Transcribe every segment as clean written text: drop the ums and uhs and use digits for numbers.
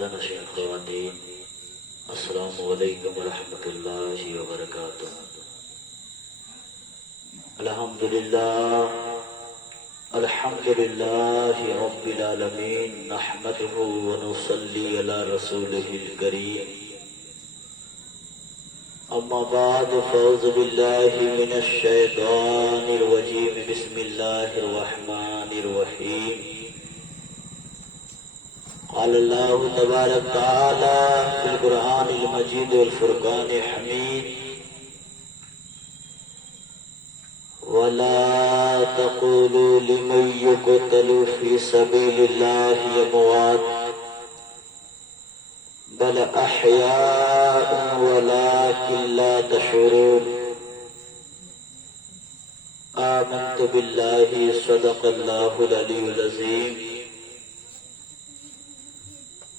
مردان شیخ خواتین، السلام علیکم ورحمۃ اللہ وبرکاتہ۔ الحمدللہ رب العالمین، نحمده ونصلی علی رسولہ الکریم، اما بعد فاعوذ باللہ من الشیطان الرجیم، بسم اللہ الرحمن الرحیم۔ قال اللہ تبارک تعالی فی القرآن المجید والفرقان الحمید، وَلَا تَقُولُوا لِمَن يُقْتَلُ فِي سَبِيلِ اللَّهِ أَمْوَاتٌ بَلْ أَحْيَاءٌ وَلَٰكِن لَّا تَشْعُرُونَ۔ آمنت باللہ، صدق اللہ العلی العظیم،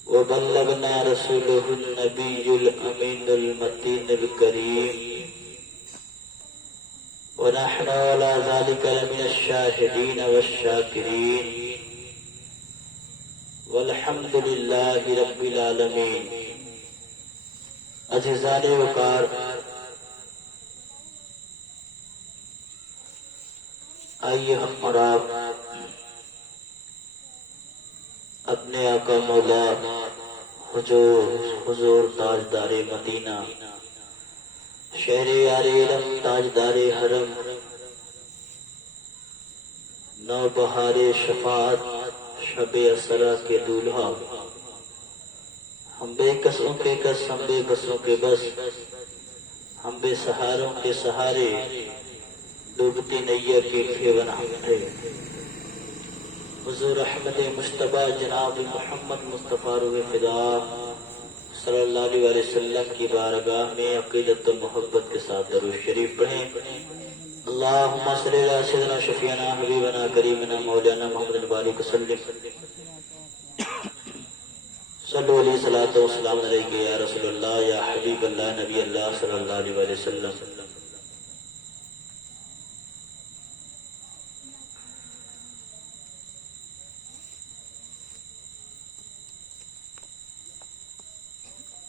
وبلغنا رسولہ النبی الامین المتین الکریم، ونحن على ذلك لمن الشاهدين والشاكرين، والحمد لله رب العالمين۔ عزیزان وقار، آئیے ہم اور آپ اپنے آقا مولا حضور تاجدار مدینہ، شہر یار علم، تاجدار حرم، نوبہار شفاعت، شب اسرا کے دولہا، ہم بے کسوں کے کس، ہم بے بسوں کے بس، ہم بے سہاروں کے سہارے، ڈوبتی نیا کے کھیون ہم تھے۔ حضور احمد مصطفیٰ جناب محمد مصطفیٰ روح فدا صلی اللہ علیہ وسلم کی بارگاہ میں عقیدت و محبت کے ساتھ درود شریف پڑھیں۔ اللہم صلی علی سیدنا شفیعنا حبیبنا کریمنا مولانا محمد بارک وسلم، صلو علیہ الصلوۃ والسلام علیک یا رسول اللہ یا حبیب اللہ نبی اللہ صلی اللہ علیہ وسلم۔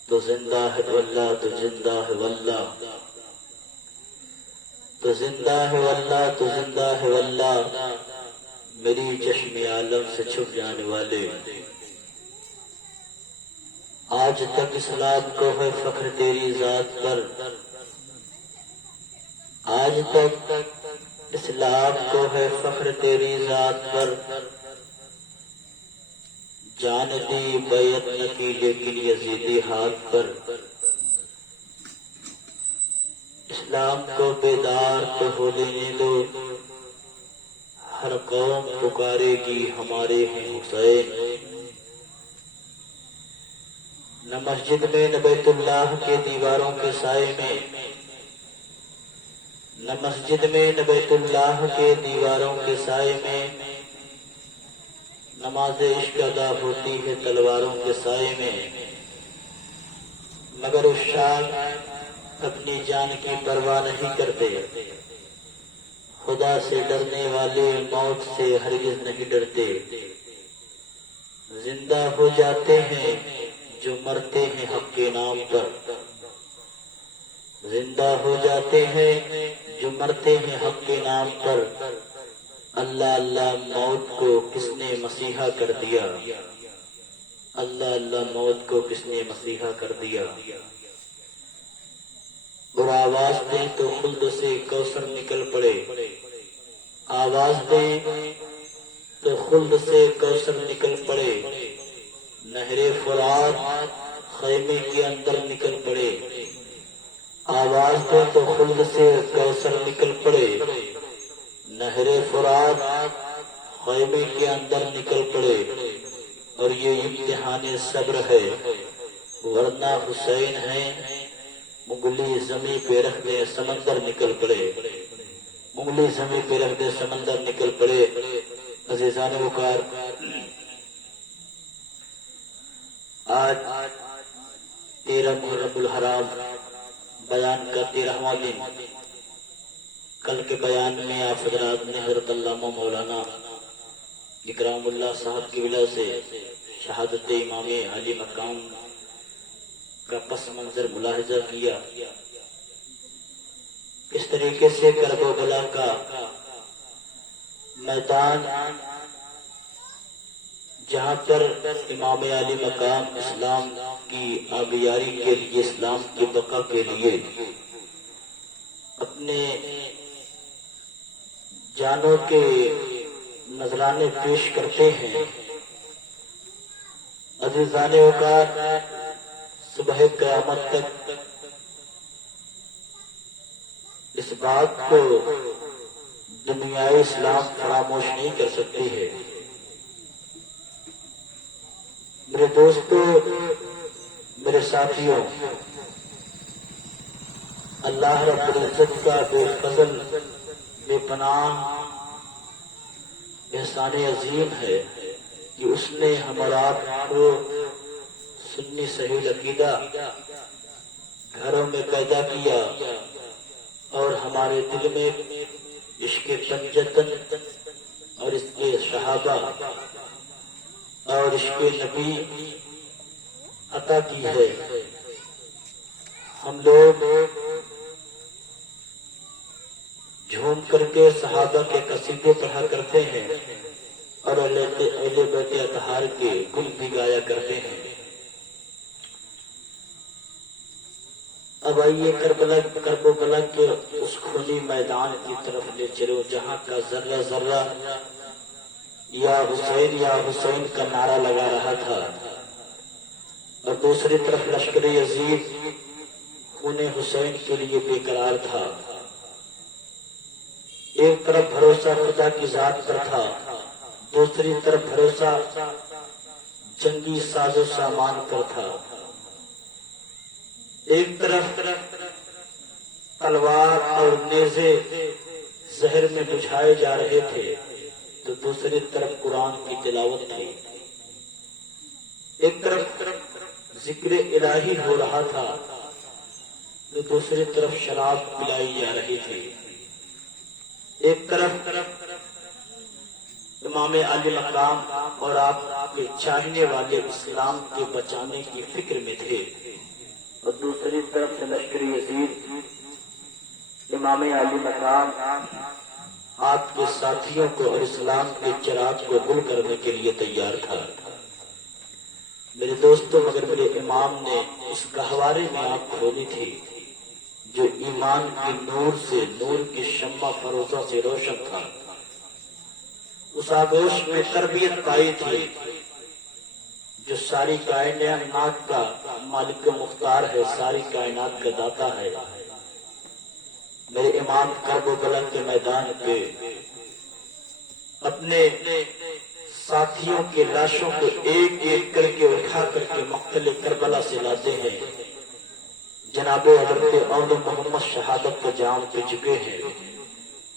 تو زندہ ہے واللہ، تو زندہ ہے واللہ، تو زندہ ہے واللہ، تو زندہ ہے واللہ، میری چشم عالم سے چھپ جانے والے۔ آج تک اسلام کو ہے فخر تیری ذات پر، آج تک اسلام کو ہے فخر تیری ذات پر، جان دی بیعت نہ کی لیکن یزیدی ہاتھ پر، اسلام کو بیدار تو ہو لینے دو، ہر قوم پکارے گی ہمارے ہیں حسین۔ نہ مسجد میں نہ بیت اللہ کے دیواروں کے سائے میں، نہ مسجد میں نہ بیت اللہ کے دیواروں کے سائے میں، نماز عشق ادا ہوتی ہے تلواروں کے سائے میں، مگر اس شان اپنی جان کی پرواہ نہیں کرتے، خدا سے ڈرنے والے موت سے ہرگز نہیں ڈرتے، زندہ ہو جاتے ہیں جو مرتے ہیں حق کے نام پر، زندہ ہو جاتے ہیں جو مرتے ہیں حق کے نام پر۔ اللہ اللہ موت کو کس نے مسیحا کر دیا، اللہ اللہ موت کو کس نے مسیحا کر دیا۔ اور آواز دیں تو خلد سے کوثر نکل پڑے، آواز دیں تو خلد سے کوثر نکل پڑے، نہر فرات خیمے کے اندر نکل پڑے، آواز دیں تو خلد سے کوثر نکل پڑے، نہر فرات خیمے کے اندر نکل پڑے۔ اور یہ امتحان صبر ہے، ورنہ حسین ہیں انگلی زمیں پہ رکھ دے سمندر نکل پڑے، انگلی زمیں پہ رکھ دے سمندر نکل پڑے۔ عزیزان وقار، آج 13 محرم الحرام بیان کا 13واں دن، کل کے بیان میں آپ حضرات نے حضرت علامہ مولانا اکرام اللہ صاحب کی وجہ سے شہادت امام علی مقام کا پس منظر ملاحظہ کیا، اس طریقے سے کرب و بلا کا میدان جہاں پر امام علی مقام اسلام کی آبیاری کے لیے، اسلام کی بقا کے لیے اپنے جانوں کے نذرانے پیش کرتے ہیں، عزیزان اوقات صبح قیامت تک اس بات کو دنیائے اسلام فراموش نہیں کر سکتی ہے۔ میرے دوستو، میرے ساتھیوں، اللہ رب العزت کا بے فضل بے پناہ احسان عظیم ہے کہ اس نے ہم اور آپ کو سنی صحیح عقیدہ گھروں میں پیدا کیا اور ہمارے دل میں عشق پنجتن اور اس کے صحابہ اور عشق نبی عطا کی ہے۔ ہم لوگ جھوم کر کے صحابہ کے قصیدے پڑھا کرتے ہیں اور اہل بیت اطہار کے گل بھی گایا کرتے ہیں۔ اب آئیے کرب و بلا کے اس خونی میدان کی طرف لے چلو جہاں کا ذرہ ذرہ یا حسین کا نعرہ لگا رہا تھا، اور دوسری طرف لشکر یزید خون حسین کے لیے بے قرار تھا۔ ایک طرف بھروسہ خدا کی ذات پر تھا، دوسری طرف بھروسہ جنگی ساز و سامان پر تھا۔ ایک طرف تلوار اور نیزے زہر میں بجھائے جا رہے تھے تو دوسری طرف قرآن کی تلاوت تھی۔ ایک طرف ذکر الہی ہو رہا تھا تو دوسری طرف شراب پلائی جا رہی تھی۔ ایک طرف امام علی مقام اور آپ کے چاہنے والے اسلام کے بچانے کی فکر میں تھے، اور دوسری طرف سے لشکر یزید امام علی مقام آپ کے ساتھیوں کو اور اسلام کے چراغ کو گل کرنے کے لیے تیار تھا۔ میرے دوستوں، مگر میرے امام نے اس گہوارے میں آنکھ کھولی تھی جو ایمان کی نور سے، نور کی شمع فروزہ سے روشن تھا۔ اس آغوش میں تربیت پائی تھی جو ساری کائنات کا مالک مختار ہے، ساری کائنات کا داتا ہے۔ میرے امام کرب و بلا کے میدان پہ اپنے ساتھیوں کی لاشوں کو ایک ایک کر کے اٹھا کر کے مقتل کربلا سے لاتے ہیں۔ جناب حضرت اول محمد شہادت کا جام پہ چکے ہیں،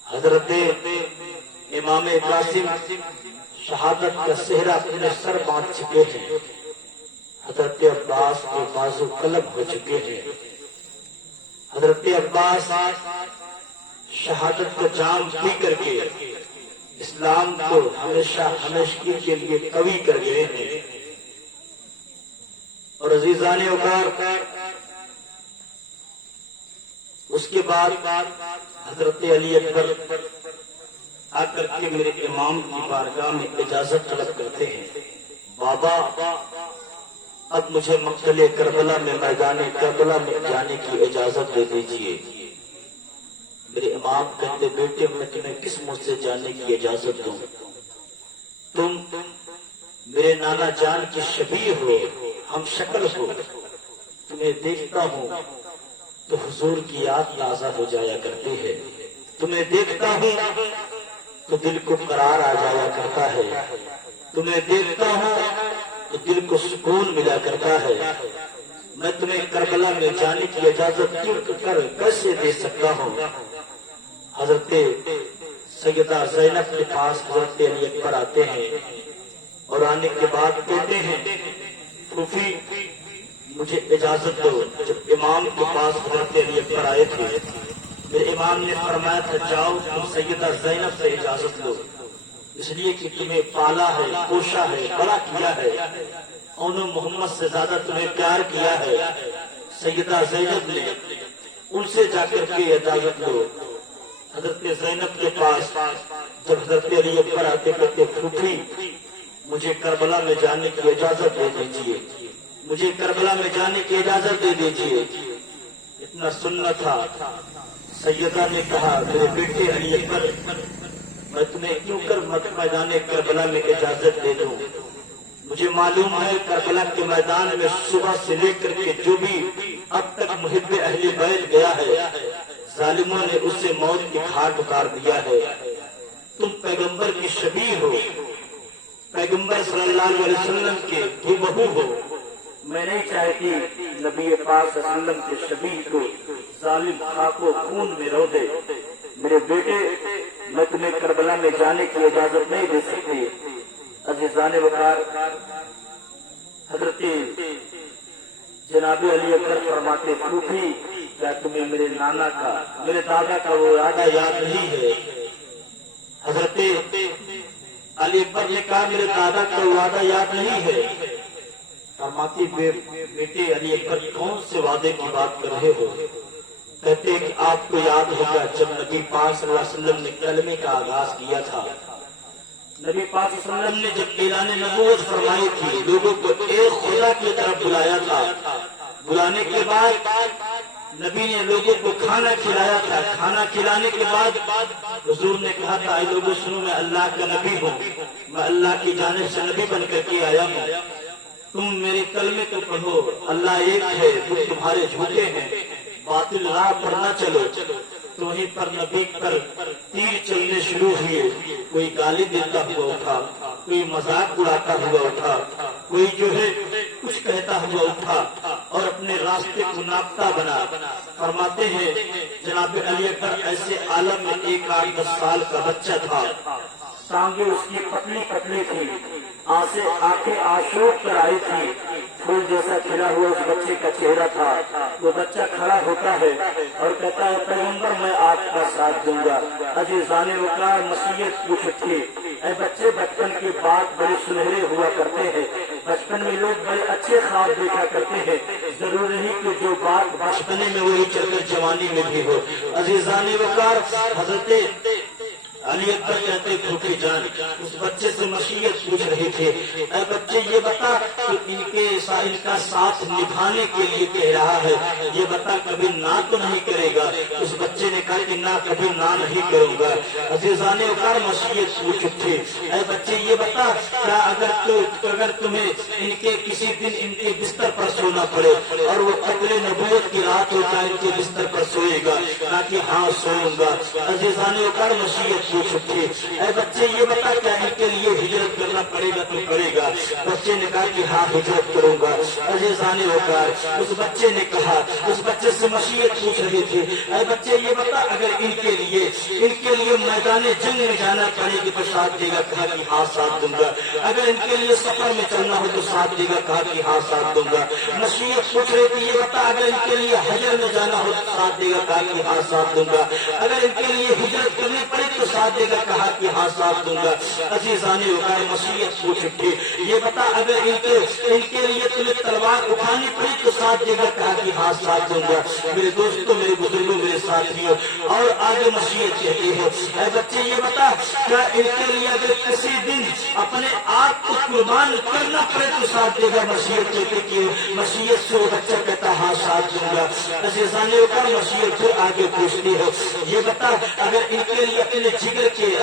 حضرت امام قاسم شہادت کا صحرا اپنے سر باندھ چکے ہیں، حضرت عباس کے بازو قلب ہو چکے ہیں، حضرت عباس شہادت کا جام پی کر کے اسلام کو ہمیشہ ہمیشگی کے لیے قوی کر گئے ہیں۔ اور عزیزان اوقات، اس کے بعد حضرت علی اکبر آ کر کے میرے امام کی بارگاہ میں اجازت طلب کرتے ہیں، بابا اب مجھے مقتل کربلا میں، میدان کربلا میں جانے کی اجازت دے دیجیے۔ میرے امام کہتے، بیٹے میں تمہیں کس منہ سے جانے کی اجازت دوں؟ تم میرے نانا جان کی شبیہ ہو، ہم شکل ہو، تمہیں دیکھتا ہوں تو حضور کی یاد تازہ ہو جایا کرتی ہے، تمہیں دیکھتا ہوں تو دل کو قرار آ جایا کرتا ہے، تمہیں دیکھتا ہوں تو دل کو سکون ملا کرتا ہے۔ میں تمہیں کربلا میں جانے کی اجازت کیسے دے سکتا ہوں؟ حضرت سیدہ زینب کے پاس حضرت علی اکبر آتے ہیں اور آنے کے بعد کہتے ہیں، پھوپھی مجھے اجازت دو۔ جب امام کے پاس حضرت علی اکبر آئے تھے، میرے امام نے فرمایا تھا، جاؤ تم سیدہ زینب سے اجازت لو۔ اس لیے کہ تمہیں پالا ہے، پوشا ہے، بڑا کیا ہے، ان محمد سے زیادہ تمہیں پیار کیا ہے۔ سیدہ زینب نے ان سے جا کر کے اجازت لو۔ حضرت زینب کے پاس جب حضرت علی اکبر آتے کہتے پھوپھی مجھے کربلا میں جانے کی اجازت دے دیجیے، مجھے کربلا میں جانے کی اجازت دے دیجیے۔ اتنا سننا تھا۔ سیدہ نے کہا میرے بیٹے علی اکبر میں تمہیں کیوں کر میدان کربلا میں اجازت دے دوں؟ مجھے معلوم ہے کربلا کے میدان میں صبح سے لے کر کے جو بھی اب تک محب اہل بیت گیا ہے ظالموں نے اسے موت کی گھاٹ اتار دیا ہے۔ تم پیغمبر کی شبیہ ہو، پیغمبر صلی اللہ علیہ وسلم کے ہی بہو ہو۔ میں نہیں چاہتی نبی پاک صلی اللہ علیہ وسلم کے شبیہ کو ظالم خاک و خون میں رو دے۔ میرے بیٹے میں تمہیں کربلا میں جانے کی اجازت نہیں دے سکتی۔ عزیزان وقار حضرت جناب علی اکبر فرماتے پھوپھی کیا تمہیں میرے نانا کا، میرے دادا کا وہ وعدہ یاد نہیں ہے؟ حضرت علی اکبر نے کہا میرے دادا کا وعدہ یاد نہیں ہے۔ فرماتی بیٹے علی اکبر کون سے وعدے کی بات کر رہے ہو؟ کہتے کہ آپ کو یاد ہوگا جب نبی پاک صلی اللہ علیہ وسلم نے کلمے کا آغاز کیا تھا، نبی پاک صلی اللہ علیہ وسلم نے جب اعلان نبوت فرمائی تھی، لوگوں کو ایک خدا کی طرف بلایا تھا۔ بلانے کے بعد نبی نے لوگوں کو کھانا کھلایا تھا۔ کھانا کھلانے کے بعد حضور نے کہا تھا اے لوگوں سنو میں اللہ کا نبی ہوں، میں اللہ کی جانب سے نبی بن کر کے آیا ہوں، تم میرے کلمے کو پڑھو، اللہ ایک ہے، بت تمہارے جھوٹے ہیں، باطل راہ پر نہ چلو۔ تو وہیں پر نبی پر تیر چلنے شروع ہوئے، کوئی گالی دیتا ہوا اٹھا، کوئی مذاق اڑاتا ہوا اٹھا، کوئی جو ہے کچھ کہتا ہوا اٹھا اور اپنے راستے کو ناپتا بنا۔ فرماتے ہیں جناب علی اکبر ایسے عالم میں 8-10 سال کا بچہ تھا، ٹانگیں اس کی پتلی پتلی تھی، آنکھیں آشوب پر آئی تھی، پھول جیسا کھلا ہوا اس بچے کا چہرہ تھا۔ وہ بچہ کھڑا ہوتا ہے اور کہتا ہے پیغمبر میں آپ کا ساتھ دوں گا۔ عزیزان وقار نصیحت پوچھ اٹھی، اے بچے بچپن کے بات بڑے سنہرے ہوا کرتے ہیں، بچپن میں لوگ بڑے اچھے خواب دیکھا کرتے ہیں، ضروری نہیں کہ جو بات بچپنے میں وہی چل کر جوانی میں بھی ہو۔ عزیزان وقار حضرت علی اکبر کہتے پھوپھی جان اس بچے سے مشیت پوچھ رہے تھے، اے بچے یہ بتا کہ ان کا ساتھ نبھانے کے لیے کہہ رہا ہے، یہ بتا کبھی نہ تو نہیں کرے گا؟ اس بچے نے کہا کہ نہ کبھی نہ نہیں کروں گا۔ عزیزان وقار مشیت پوچھ اٹھے، اے بچے یہ بتا کیا اگر تمہیں ان کے کسی دن ان کے بستر پر سونا پڑے اور وہ قتل نبوت کی رات ہوتا ہے ان کے بستر پر سوئے گا؟ نہ کہ ہاں سوؤں گا۔ عزیزان وقار مشیت پوچھ اٹھے، اے بچے یہ بتا کیا ان کے لیے ہجرت کرنا پڑے گا تو کرے گا؟ بچے نے کہا کہ ہاں ہجرت کروں گا۔ عزیزان وقار اس بچے نے کہا، اس بچے سے مشیت پوچھ رہے تھے، اے بچے یہ بتا اگر ان کے لیے میدان جنگ میں جانا پڑے گی تو ساتھ دے گا؟ کہا کہ ہاں ساتھ دوں گا۔ اگر ان کے لیے سفر میں چلنا ہو تو ساتھ دے گا؟ کہا کہ ہاں ساتھ دوں گا۔ مشیت پوچھ رہے تھے یہ بتا اگر ان کے لیے حجر میں جانا ہو تو ساتھ دے گا؟ کہا کہ ہاں ساتھ دوں گا۔ اگر ان کے لیے ہجرت کرنی پڑے تو ساتھ دے گا؟ کہا کہ ہاں ساتھ دوں گا۔ عزیزان وقار مشیت پوچھ اٹھے، یہ بتا اگر ان کے لیے تمہیں تلوار اٹھانی پڑی تو ساتھ دے گا؟ کہا کہ ہاں ساتھ دوں گا۔ میرے دوستوں، میرے بزرگوں، میرے ساتھیوں، اور آگے مشیت کہتے ہیں، اے بچے یہ بتا کیا ان کے لیے اگر کسی دن اپنے آپ کو قربان کرنا پڑے تو ساتھ دے گا؟ مشیت کہتے کہ مشیت سے وہ بچہ کہتا ہاں ساتھ دوں گا۔ عزیزان وقار مشیت پھر آگے پوچھتی ہے، یہ بتا اگر ان کے لیے اپنے جگر کے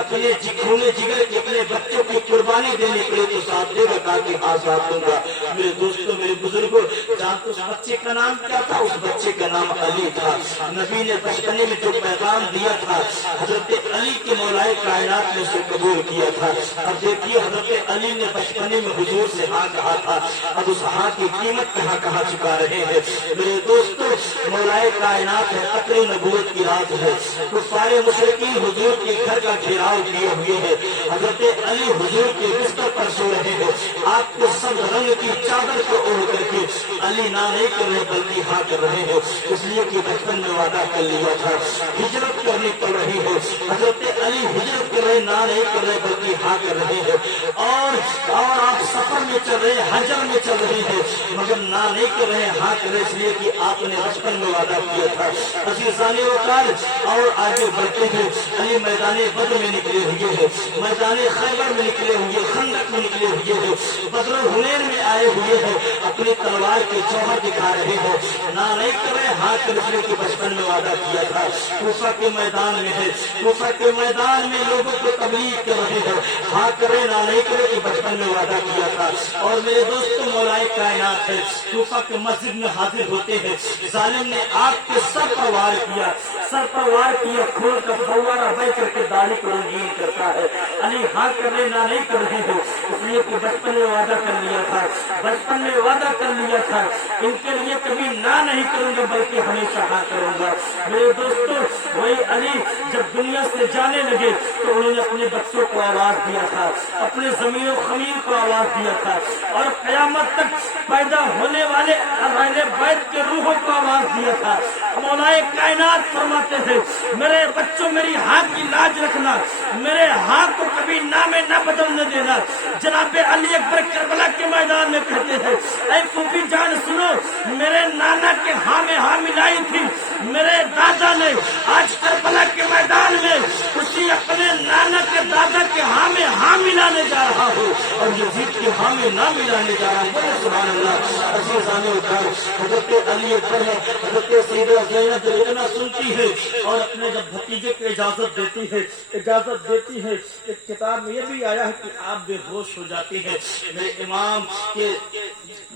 خون جگر کے اپنے بچوں کی قربانی دینے کے لیے تو ساتھ دے گا؟ کہا کہ ہاں ساتھ دوں گا۔ میرے دوستوں، میرے بزرگوں، جانتے اس بچے کا نام کیا تھا؟ اس بچے کا نام علی تھا۔ نبی نے بچپنے میں جو پیغام دیا تھا حضرت علی کے مولائے کائنات نے اسے قبول کیا تھا۔ اب دیکھیے حضرت علی نے بچپنے میں حضور سے ہاں کہا تھا، اب اس ہاں کی قیمت کہاں چکا رہے ہیں۔ میرے دوستوں، مولائے کائنات ہے، قتل نبوت کی رات ہے، کفار مشرکین حضور کے گھر کا گھیراؤ کیے ہوئے ہیں، حضرت علی حضور کے بستر پر سو رہے ہیں۔ آپ کے سب رنگ کی چادر کو اوڑھ کر کے علی نہ نہیں کر رہے بلکہ ہاں کر رہے ہیں، اس لیے کہ بچپن میں وعدہ کر لیا تھا، ہجرت کرنی پڑ رہی ہے، حضرت علی ہجرت کر رہے نہ نہیں کر رہے بلکہ ہاں کر رہے ہیں، اور آپ سفر میں چل رہے حجر میں چل رہے ہیں مگر نہ نہیں کر رہے ہاں کر رہے، اس لیے کہ آپ نے بچپن میں وعدہ کیا تھا۔ عزیزان وقار اور آگے بڑھتے ہیں، علی میدان بدر میں نکلے ہوئے ہیں، میدان خیبر میں نکلے ہوئے، خندق میں نکلے ہوئے ہیں، بدر حنین میں آئے ہوئے ہیں، اپنی تلوار کے جوہر دکھا رہے ہیں، نہ نہیں کر رہے ہاں کر رہے کہ بچپن میں وعدہ کیا تھا۔ کوفہ کے میدان میں ہے، کوفہ کے میدان میں لوگوں کو تبلیغ کر رہے ہیں، ہاں کرے نہ نہیں کرے کہ بچپن میں وعدہ کیا تھا۔ اور میرے دوستوں مولائے کائنات ہے، کوفہ کے مسجد میں حاضر ہوتے ہیں، ظالم نے آپ کے سر پر وار کیا، سر پر وار کیا، کھول کر فوارہ بہ کر کے داڑھی کو رنگین کرتا ہے۔ علی ہاں کرنے نہ نہیں کر رہے ہیں، اس لیے کہ بچپن میں وعدہ کر لیا تھا، بچپن میں وعدہ کر لیا تھا، ان کے لیے کبھی نہ نہیں کروں گا بلکہ ہمیشہ ہاں کروں گا۔ میرے دوستوں وہی علی جب دنیا سے جانے لگے تو انہوں نے اپنے بچوں کو آواز دیا تھا، اپنے ضمیر و خمیر کو آواز دیا تھا، اور قیامت تک پیدا ہونے والے اہل بیت کے روحوں کو آواز دیا تھا۔ مولا کائنات فرماتے ہیں میرے بچوں میری ہاتھ کی لاج رکھنا، میرے ہاتھ کو کبھی نام نہ بدلنے دینا۔ جناب علی اکبر کربلا کے میدان میں کہتے ہیں اے پھوپھی جان سنو، میرے نانا کے ہاں میں ہاں ملائی تھی میرے دادا نے، آج کربلا کے میدان میں اسی اپنے نانا کے دادا کے ہاں میں ہاں ملانے جا رہا ہوں اور یزید کے ہاں میں نہ ملانے جا رہا ہوں۔ بولے سبحان اللہ۔ عزیزان وقار حضرت علی اکبر ہے، حضرت سیدہ زینب جب اتنا سنتی ہے اور اپنے جب بھتیجے کو اجازت دیتی ہے، ایک کتاب میں یہ بھی آیا ہے کہ آپ بے ہوش ہو جاتی ہے۔ میرے امام کے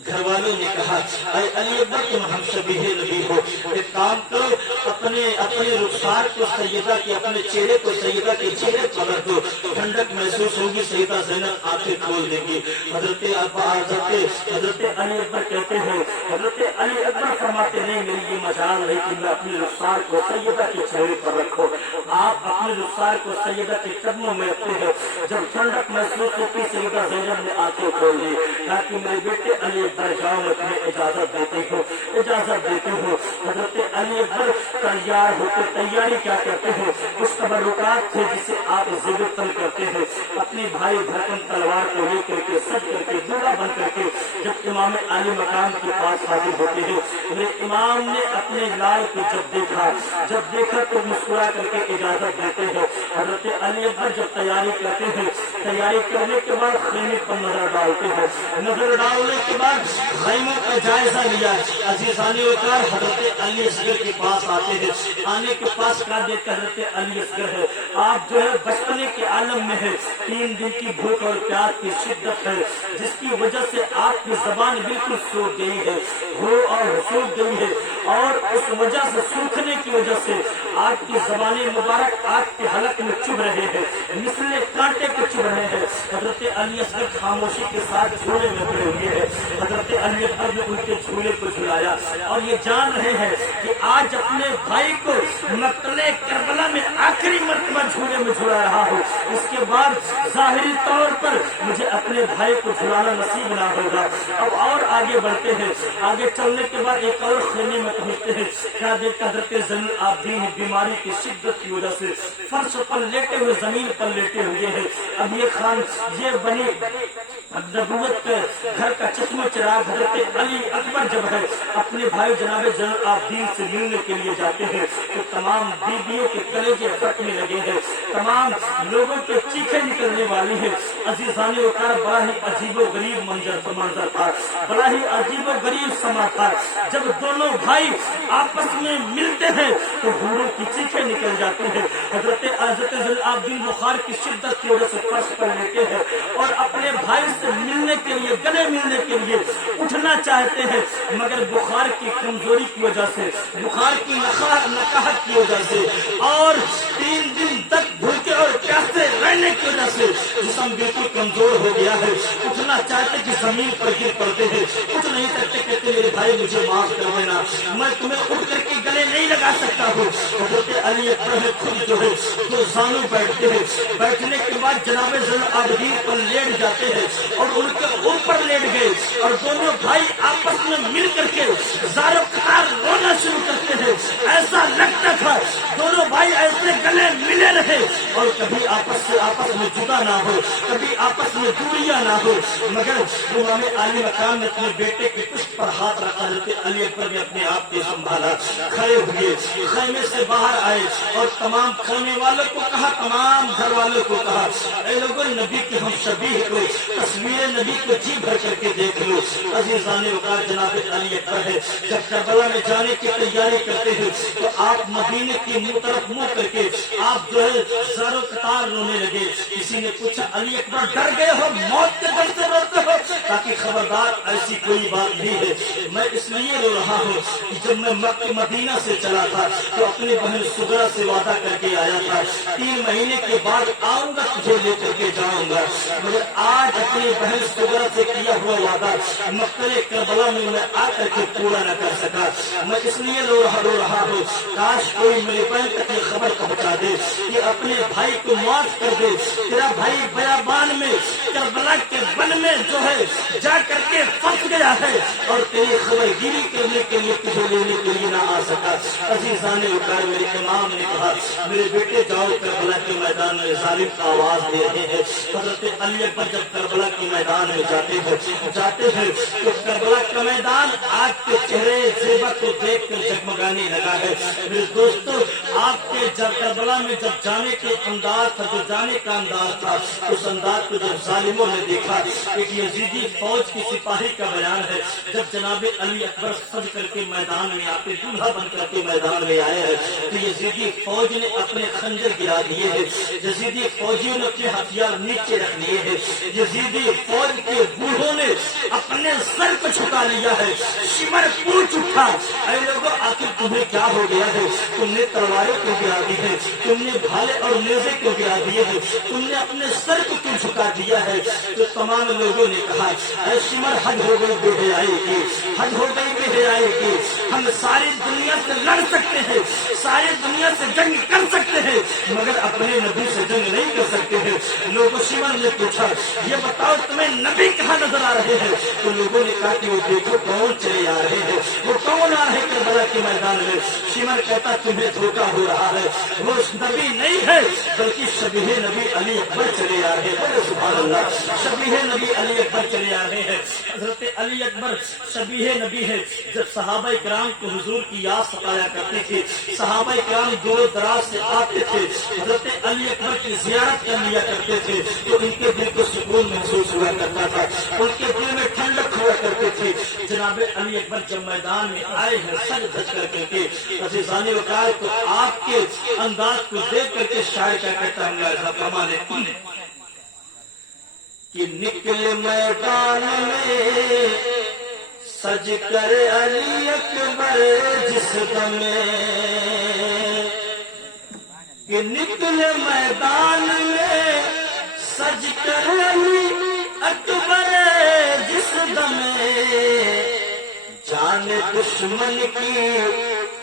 گھر والوں نے کہا اے علی اکبر تم ہم شبیہ نبی ہو، ایک کام کرو اپنے رخسار کو سیدہ کے، اپنے چہرے کو سیدہ کے چہرے پر رکھ دو، ٹھنڈک محسوس ہوگی، سیدہ زینب آنکھیں کھول دیں گی۔ حضرت علی اکبر کہتے ہیں، حضرت علی اکبر فرماتے نہیں میری یہ مجال نہیں کہ میں اپنے رخسار کو سیدہ کے چہرے پر رکھو، آپ اپنے رخسار کو سیدہ کے قدموں میں رکھتے ہیں۔ جب ٹھنڈک محسوس ہوتی سیدہ زینب نے آنکھیں کھول دی، تاکہ میرے بیٹے علی اکبر جاؤ میں تمہیں اجازت دیتے ہو۔ حضرت علی اکبر تیار ہوتے، تیاری کیا کرتے ہیں، اس تبرکات تھے جسے آپ زیور تن کرتے ہیں، اپنے بھائی دھڑکن تلوار کو لے کر کے سج کر کے دولہا بن کر کے جب امام علی مقام کے پاس حاضر ہوتے ہیں، میرے امام نے اپنے لال کو جب دیکھا تو مسکرا کر کے اجازت دیتے ہیں۔ حضرت علی اکبر جب تیاری کرتے ہیں، تیاری کرنے کے بعد خیمے پر نظر ڈالتے ہیں، نظر ڈالنے کے بعد خیموں کا جائزہ لیا۔ عزیزان وقار حضرت علی اصغر کے پاس آتے ہیں، آنے کے پاس کہا دیتے حضرت علی اصغر ہے، آپ جو ہے بچپنے کے عالم میں ہے، 3 دن کی بھوک اور پیاس کی شدت ہے جس کی وجہ سے آپ کی زبان بالکل سوکھ گئی ہے، سوکھ گئی ہے، اور اس وجہ سے سوکھنے کی وجہ سے آپ کی زبان مبارک آپ کے حلق میں چبھ رہے ہیں، مثل کانٹے کو چبھ رہے ہیں۔ حضرت علی اصغر خاموشی کے ساتھ جھولے میں پڑے ہوئے ہیں، حضرت علی اکبر نے ان کے جھولے کو جھلایا اور یہ جان رہے ہیں کہ آج اپنے بھائی کو مقتل کربلا میں آخری مرتبہ جھولے میں جھلا رہا ہوں، اس کے بعد ظاہری طور پر مجھے اپنے بھائی کو جھلانا نصیب نہ ہوگا۔ اب اور آگے بڑھتے ہیں، آگے چلنے کے بعد ایک اور خیمے میں پہنچتے ہیں، کیا دیکھا حضرت زین العابدین بیماری کی شدت کی وجہ سے فرش پر لیٹے ہوئے، زمین پر لیٹے ہوئے ہیں۔ اب یہ بنی نبوت کے گھر کا چشمہ چراغ حضرت علی اکبر جب ہے اپنے بھائی جناب زین العابدین سے ملنے کے لیے جاتے ہیں تو تمام بیویوں کے کلیجے پھٹنے لگے ہیں، تمام لوگوں کے چیخیں نکلنے والی ہیں۔ عزیزان وقار بڑا ہی عجیب و غریب منظر تھا، بڑا ہی عجیب و غریب سما تھا۔ جب دونوں بھائی آپس میں ملتے ہیں تو حوروں کی چیخیں نکل جاتی ہیں۔ حضرت زین العابدین بخار کی شدت کی وجہ سے فرش پر لیتے ہیں اور اپنے بھائی سے ملنے کے لیے، گلے ملنے کے لیے اٹھنا چاہتے ہیں، مگر بخار کی کمزوری کی وجہ سے، بخار کی نقاہت کی وجہ سے اور 3 دن تک بھوکے اور پیاسے رہنے کی وجہ سے جسم بالکل کمزور ہو گیا ہے، اٹھنا چاہتے کہ زمین پر گر پڑتے ہیں، اٹھ نہیں سکتے، کہتے میرے بھائی مجھے معاف کر دینا، میں تمہیں اٹھ کر کے گلے نہیں لگا سکتا ہوں۔ حضرت علی اکبر خود جو ہے تو زانو بیٹھتے ہیں، بیٹھنے کے بعد جناب زین العابدین پر لیٹ جاتے ہیں اور ان کے اوپر لیٹ گئے، اور دونوں بھائی آپس میں مل کر کے زارو قطار رونا شروع کرتے ہیں۔ ایسا لگتا تھا دونوں بھائی ایسے گلے ملے رہے اور کبھی آپس میں جدا نہ ہو، کبھی آپس میں دوریاں نہ ہو، مگر امام عالی مقام نے اپنے بیٹے کی پشت پر ہاتھ رکھا، حضرت علی اکبر نے اپنے آپ کو سنبھالا، کھڑے ہوئے، خیمے سے باہر آئے اور تمام خیمے والوں کو کہا، تمام گھر والوں کو کہا، اے لوگوں نبی کے ہم شبیہ کو، تصویر نبی کو جی بھر کر کے دیکھ لو۔ عزیزان وقار جناب علی اکبر ہے، جب کربلا میں جانے کی تیاری کرتے ہیں تو آپ مدینے کی منہ طرف منہ کر کے آپ جو ہے زارو قطار رونے لگے۔ کسی نے پوچھا علی اکبر ڈر گئے ہو، موت کے ڈر سے روتے ہو؟ تاکہ خبردار ایسی کوئی بات نہیں ہے، میں اس لیے رو رہا ہوں کہ جب میں مکہ مدینہ سے چلا تھا تو اپنی بہن سغرا سے وعدہ کر کے آیا تھا 3 مہینے کے بعد آؤں گا تجھے لے کر کے جاؤں گا، مگر آج اپنی بہن سغرا سے کیا ہوا وعدہ مقتل کربلا میں آ کر کے پورا نہ کر سکا، میں اس لیے رو رہا ہوں۔ کاش کوئی میرے بہن تک یہ خبر پہنچا دے کہ اپنے بھائی کو معاف کر دے، تیرا بھائی بیابان میں کربلا کے بن میں جو ہے جا کر کے پھنس گیا ہے اور تیری خبر گیری کرنے کے لیے تجھے لینے کے لیے نہ آ سکا۔ عزیزان وقار میرے امام نے کہا میرے بیٹے جاؤ کربلا کے میدان میں ظالم کا آواز دے رہے ہیں۔ حضرت علی اکبر جب کربلا کے میدان میں جاتے ہیں تو کربلا کا میدان آپ کے چہرے زیبا کو دیکھ کر جگمگانے لگا ہے۔ میرے دوستو آپ کے کربلا میں جب جانے کے انداز تھا، جو جانے کا انداز تھا، اس انداز کو جب ظالموں نے دیکھا، ایک یزیدی فوج کی سپاہی کا بیان ہے، جب جناب علی اکبر سج کر کے میدان میں آتے، دولہا بن کر کے میدان میں آئے ہیں تو یزیدی فوج نے اپنے خنجر گرا دیے ہیں، یزیدی فوجیوں نے اپنے ہتھیار نیچے رکھ لیے ہیں، یزیدی فوج کے بوڑھوں نے اپنے سر کو چھپا لیا ہے، شمر پوچھ اٹھا، اے لوگوں آخر تمہیں کیا ہو گیا ہے؟ تم نے تلواریں کیوں گرا دی ہے؟ تم نے بھالے اور نیزے کیوں گرا دیے ہیں؟ تم نے اپنے سر کو کیوں جھکا دیا ہے؟ تو تمام لوگوں نے کہا اے شمر حد ہو گئی بے حیائی کی، حد ہو گئی بے حیائی کی، ہم ساری دنیا سے لڑ سکتے ہیں، ساری دنیا سے جنگ کر سکتے ہیں، مگر اپنے نبی سے جنگ نہیں کر سکتے ہیں۔ لوگوں شمر نے پوچھا یہ بتاؤ تمہیں نبی کہاں نظر آ رہے ہیں؟ تو لوگوں نے کہا کہ وہ دیکھو کون چلے آ رہے ہیں، وہ کون آ رہے کربلا کے میدان میں؟ شمر کہتا تمہیں دھوکہ ہو رہا ہے، وہ نبی نہیں ہے بلکہ شبیہ نبی علی اکبر چلے آ رہے ہیں۔ سبحان اللہ، شبیہ نبی علی اکبر چلے آ رہے ہیں۔ حضرت علی اکبر شبیہ نبی ہے۔ جب صحابہ کرام کو حضور کی یاد ستایا کرتے تھے، صحابہ کرام دور دراز سے آتے تھے، حضرت علی اکبر کی زیارت کر لیا کرتے تھے تو ان کے دل کو سکون محسوس ہوا کرتا تھا، ان کے دل میں ٹھنڈک ہوا کرتے تھے۔ جناب علی اکبر جب میدان میں آئے ہیں سج دھج کر کے عزیزان وقار تو آپ کے انداز کو دیکھ کر کے شاعر کیا کہتا ہے فرمانے کہ نکلے میدان میں سج کر علی اکبر جس دم کہ نکلے میدان میں سج کر علی اکبر جس دم جان دشمن کی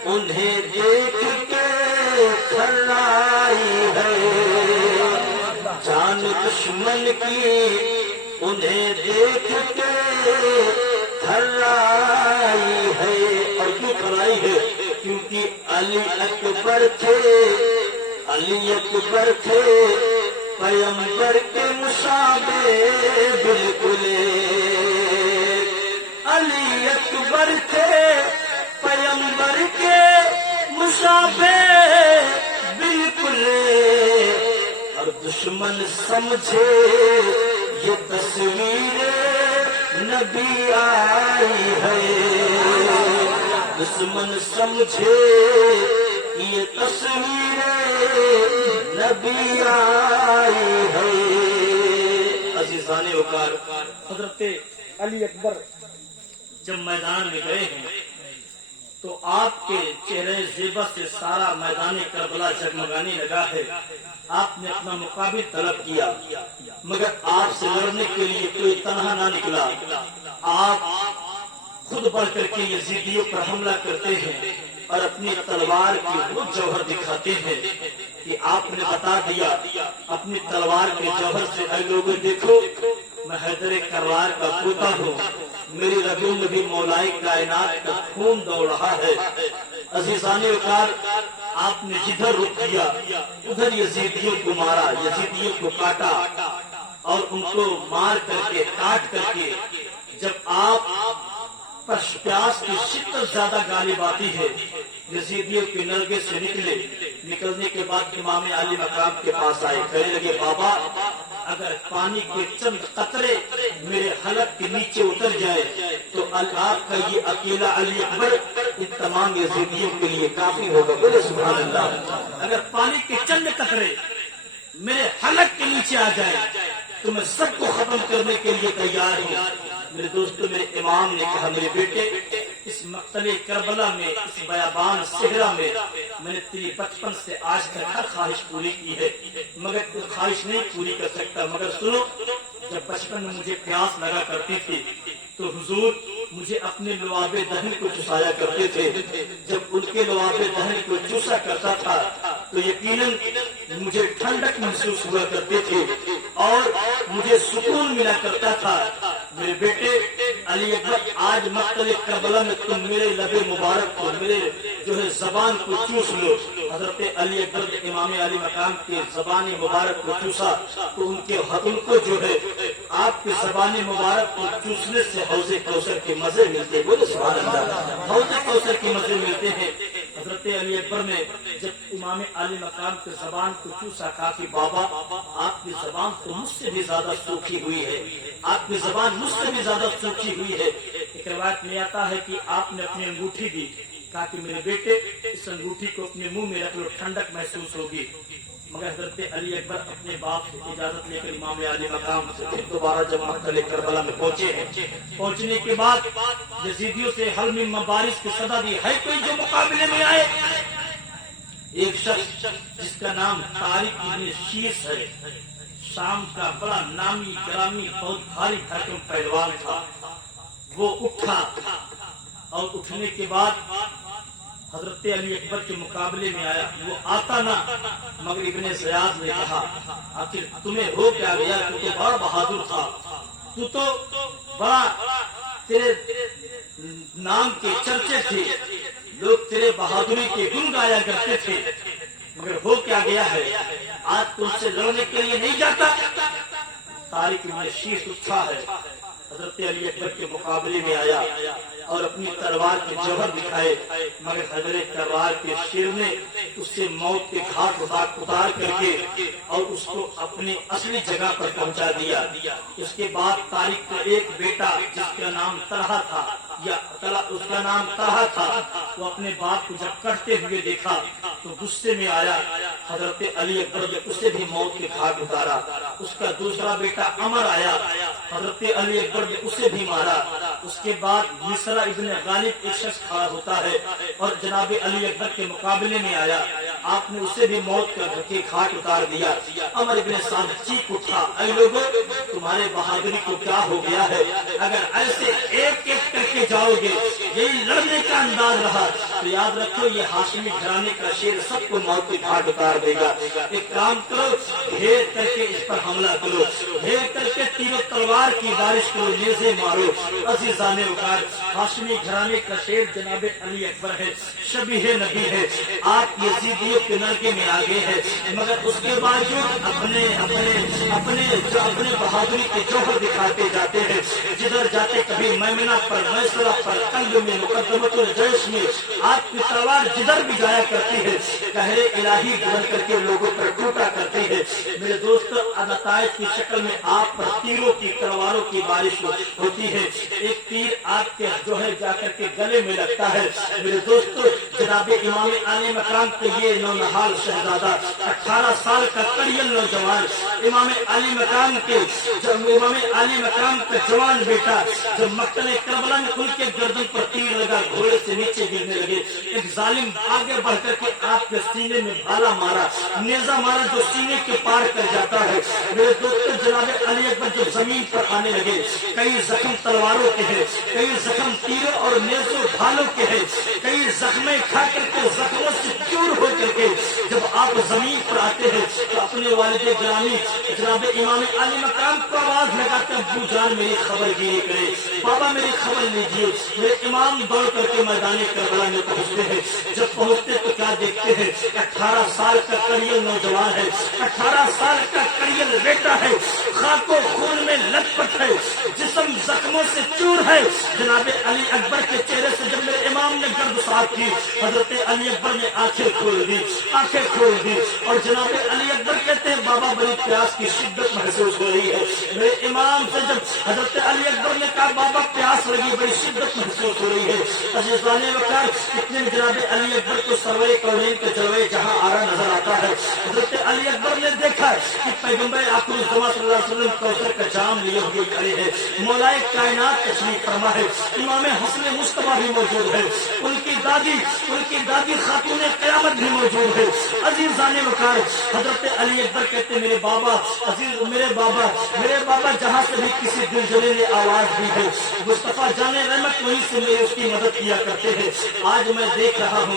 انہیں دیکھ کے تھرائی ہے، جان دشمن کی انہیں دیکھ کے تھرائی ہے۔ اور کیوں تھرائی ہے؟ کیونکہ علی اکبر تھے، علی اکبر تھے پیغمبر کے مشابہ بالکل، علی اکبر تھے پیغمبر کے مشابہ بالکل، اور دشمن سمجھے یہ تصویر نبی آئی ہے، دشمن سمجھے یہ تصویر نبی آئی ہے۔ عزیزان وقار حضرت علی اکبر جب میدان میں گئے ہیں تو آپ کے چہرے زیبا سے سارا میدان کربلا جگمگانے لگا ہے۔ آپ نے اپنا مقابل طلب کیا مگر آپ سے لڑنے کے لیے کوئی تنہا نہ نکلا، آپ خود بڑھ کر کے یزیدیوں پر حملہ کرتے ہیں اور اپنی تلوار کی وہ جوہر دکھاتے ہیں کہ آپ نے بتا دیا اپنی تلوار کے جوہر سے، اے لوگوں دیکھو میں حیدر کرار کا پوتا ہوں، میری رگوں میں بھی مولائے کائنات کا خون دوڑ رہا ہے۔ عزیزان وقار، آپ نے جدھر رخ کیا ادھر یزیدیوں کو مارا، یزیدیوں کو کاٹا اور ان کو مار کر کے کاٹ کر کے جب آپ پر پیاس کی شدت زیادہ غالب آتی ہے، یزیدیوں کے نرگے سے نکلنے کے بعد امام علی مقام کے پاس آئے، کہنے لگے بابا اگر پانی کے چند قطرے میرے حلق کے نیچے اتر جائے تو آپ کا یہ اکیلا علی اکبر ان تمام یزیدیوں کے لیے کافی ہوگا۔ بولے سبحان اللہ۔ اگر پانی کے چند قطرے میرے حلق کے نیچے آ جائے تو میں سب کو ختم کرنے کے لیے تیار ہوں۔ میرے دوستو، میرے امام نے کہا میرے بیٹے اس مقتل کربلا میں، اس بیابان صحرا میں نے تیری بچپن سے آج تک ہر خواہش پوری کی ہے، مگر کوئی خواہش نہیں پوری کر سکتا۔ مگر سنو، جب بچپن میں مجھے پیاس لگا کرتی تھی تو حضور مجھے اپنے لعاب دہن کو چسایا کرتے تھے، جب ان کے لعاب دہن کو چوسا کرتا تھا تو یقیناً مجھے ٹھنڈک محسوس ہوا کرتے تھے اور مجھے سکون ملا کرتا تھا۔ میرے بیٹے علی اکبر، آج مقتل کربلا میں تم میرے لب مبارک کو، میرے جو ہے زبان کو چوس لو۔ حضرت علی اکبر نے امام علی مقام کے زبان مبارک کو چوسا تو ان کو جو ہے آپ کے زبان مبارک کو چوسنے سے حوض کوثر کے مزے ملتے۔ بولے سبحان اللہ۔ حوض کوثر کے مزے ملتے ہیں۔ حضرت علی اکبر نے جب امام علی مقام کے زبان کو چوسا کہا کہ بابا آپ کی زبان تو مجھ سے بھی زیادہ سوکھی ہوئی ہے، آپ کی زبان مجھ سے بھی زیادہ سوکھی ہوئی ہے۔ ایک روایت میں آتا ہے کہ آپ نے اپنی انگوٹھی دی، کہا کہ میرے بیٹے اس انگوٹھی کو اپنے منہ میں رکھ لو، ٹھنڈک محسوس ہوگی۔ مگر حضرت علی اکبر اپنے باپ سے اجازت لے کر امام علی مقام سے پھر دوبارہ جب مقتل کربلا میں پہنچے ہیں، پہنچنے کے بعد یزیدیوں سے حل من مبارز کی صدا دی، ہے کوئی جو مقابلے میں آئے؟ ایک شخص جس کا نام طارق ابن شیس ہے، شام کا بڑا نامی گرامی بہت بھاری بھرکم پہلوان تھا، وہ اٹھا اور اٹھنے کے بعد حضرت علی اکبر کے مقابلے میں آیا۔ وہ آتا نہ، مگر ابن زیاد نے کہا آخر تمہیں ہو کیا گیا، تو بڑا بہادر تھا، تو بڑا، تیرے نام کے چرچے تھے، لوگ تیرے بہادری کے گن گایا کرتے تھے، مگر ہو کیا گیا ہے، آج تم سے لڑنے کے لیے نہیں جاتا۔ طارق ابن شیس اٹھا ہے، حضرت علی اکبر کے مقابلے میں آیا اور اپنی تلوار کے جوہر دکھائے، مگر حضرت کرار کے شیر نے اس سے موت کے گھاٹ اتار کر کے اور اس کو اپنی اصلی جگہ پر پہنچا دیا۔ اس کے بعد طارق کا ایک بیٹا جس کا نام طلحہ تھا، اس کا نام طلحہ تھا، وہ اپنے باپ کو جب کٹتے ہوئے دیکھا تو غصے میں آیا، حضرت علی اکبر نے اسے بھی موت کے گھاٹ اتارا۔ اس کا دوسرا بیٹا عمر آیا، حضرت علی اکبر نے اسے بھی مارا۔ اس کے بعد مصرع ابن غالب ایک شخص کھڑا ہوتا ہے اور جناب علی اکبر کے مقابلے میں آیا، آپ نے اسے بھی موت کے گھاٹ اتار دیا۔ عمر ابن سعد چیخ اٹھا، اے لوگوں تمہارے بہادری کو کیا ہو گیا ہے، اگر ایسے ایک ایک کر کے جاؤ گے، یہی لڑنے کا انداز رہا تو یاد رکھو یہ ہاشمی گھرانے کا شیر سب کو موت کے گھاٹ اتار دے گا۔ ایک کام کرو، گھیر کر کے اس پر حملہ کرو، گھیر کر کے تیر و تلوار کی بارش کرو، نیزے مارو۔ عزیزان وقار، ہاشمی گھرانے کا شیر جناب علی اکبر ہے، شبیہ نبی ہے، آپ یزیدیوں کے نرگے میں آگے ہے، مگر اس کے باوجود اپنے بہادری کے جوہر دکھاتے جاتے ہیں۔ جدھر جاتے کبھی میمنہ پر، میسرہ پر، قلب میں، مقدمۃ الجیش میں آپ کی تلوار جدھر بھی جایا کرتی ہے، قہر الہی بن کر کے لوگوں پر ٹوٹا کرتی ہے۔ میرے دوست، نتائج کی شکل میں آپ پر تیروں کی، تلواروں کی بارش ہوتی ہے، ایک تیر آپ کے جو ہے جا کر کے گلے میں لگتا ہے۔ میرے دوست، جناب امام علی مقام کے یہ نونہال شہزادہ 18 سال کا کڑیل نوجوان، امام علی مقام کا جوان بیٹا جب مقتل کربلا میں ان کے گردن پر تیر لگا، گھوڑے سے نیچے گرنے لگے، ایک ظالم آگے بڑھ کر کے آپ کے سینے میں بھالا مارا، نیزہ مارا جو سینے کے پار کر جاتا ہے۔ میرے دوست، جناب علی اکبر جو زمین پر آنے لگے، کئی زخم تلواروں کے ہیں، کئی زخم تیروں اور نیزوں ڈھالوں کے ہیں، کئی زخمیں کھا کر کے زخموں سے چور ہو کر کے جب آپ زمین پر آتے ہیں تو اپنے والد گرامی جناب امام عالی مقام کو آواز لگاتے ابو جان میری خبر گیری کرے، بابا میری خبر لیجیے۔ میرے امام دوڑ کر کے میدان کربلا میں پہنچتے ہیں، جب پہنچتے تو کیا دیکھتے ہیں، 18 سال کا کڑیل نوجوان ہے، 18 سال کا کڑیل بیٹا ہے، خاک و خون میں لت پت ہے، جسم زخموں سے چور ہے۔ جناب علی اکبر کے چہرے سے جب میرے امام نے گرد صاف کی، حضرت علی اکبر نے آنکھیں کھول دی اور جناب علی اکبر کہتے ہیں بابا بڑی پیاس کی شدت محسوس ہو رہی ہے۔ میرے امام سے جب حضرت علی اکبر نے کہا بابا پیاس لگی، بڑی شدت محسوس ہو رہی ہے، عزیزان وقار اتنے میں جناب علی اکبر کو سرور کونین کے جلوے جہاں آ رہا نظر آتا ہے۔ حضرت علی اکبر نے دیکھا کہ پیغمبر آخر الزمان صلی اللہ علیہ وسلم کوثر کا جام لیے ہوئے کھڑے ہیں، مولائے کائنات تشریف فرما ہے، امام حسن مصطفیٰ بھی موجود ہے، ان کی دادی خاتون قیامت بھی موجود ہے۔ عزیزان وقار حضرت علی اکبر کہتے میرے بابا جہاں سے بھی کسی دلجلے نے آواز دی ہے، مصطفیٰ جان رحمت وہیں سے میرے اس کی مدد کیا کرتے ہیں۔ آج میں دیکھ رہا ہوں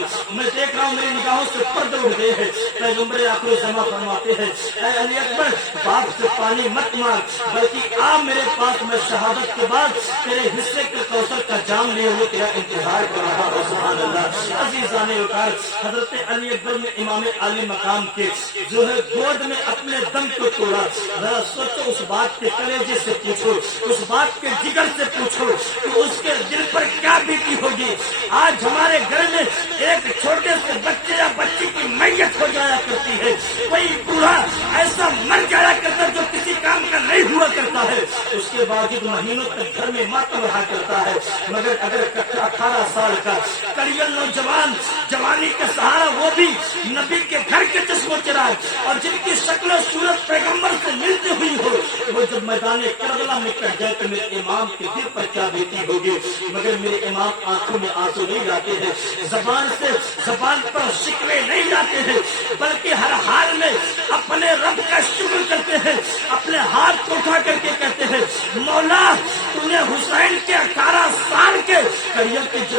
میری نگاہوں سے پردے اٹھ گئے ہیں۔ پیغمبر آخر الزمان فرماتے ہیں اے علی اکبر باپ سے پانی مت مانگ، بلکہ آ میرے پاس، میں شہادت کے بعد تیرے حصے کے کوثر کا جام لیے ہوئے تیرا انتظار کر رہا ہوں۔ سبحان اللہ۔ عزیزان وقار حضرت علی اکبر نے امام عالی مقام کے جو ہے گود میں اپنے دم کو توڑا۔ ذرا سوچو، اس بات کے کلیجے سے پوچھو، اس بات کے جگر سے پوچھو کہ اس کے دل پر کیا بیتی ہوگی۔ آج ہمارے گھر میں ایک چھوٹے سے بچے یا بچی کی میت ہو جایا کرتی ہے، کوئی بوڑھا ایسا مر جایا کرتا جو کسی کام کا نہیں ہوا کرتا ہے، اس کے باوجود مہینوں تک گھر میں ماتم رہا کرتا ہے، مگر اگر 18 سال کا کڑیل نوجوان جوانی کا سہارا، وہ بھی نبی کے گھر کے چشم و چراغ اور جن کی شکل و صورت پیغمبر سے ملتی ہوئی ہو، وہ جب میدان کربلا میں کٹ جائے تو میرے امام کے دل پر کیا بیتی ہوگی۔ مگر میرے امام آنکھوں میں آنسو نہیں لاتے ہیں، زبان پر شکوے نہیں لاتے ہیں، بلکہ ہر حال میں اپنے رب کا شکر کرتے ہیں، اپنے ہاتھ کو اٹھا کر کے کہتے ہیں مولا تو نے حسین کے 18 سال کے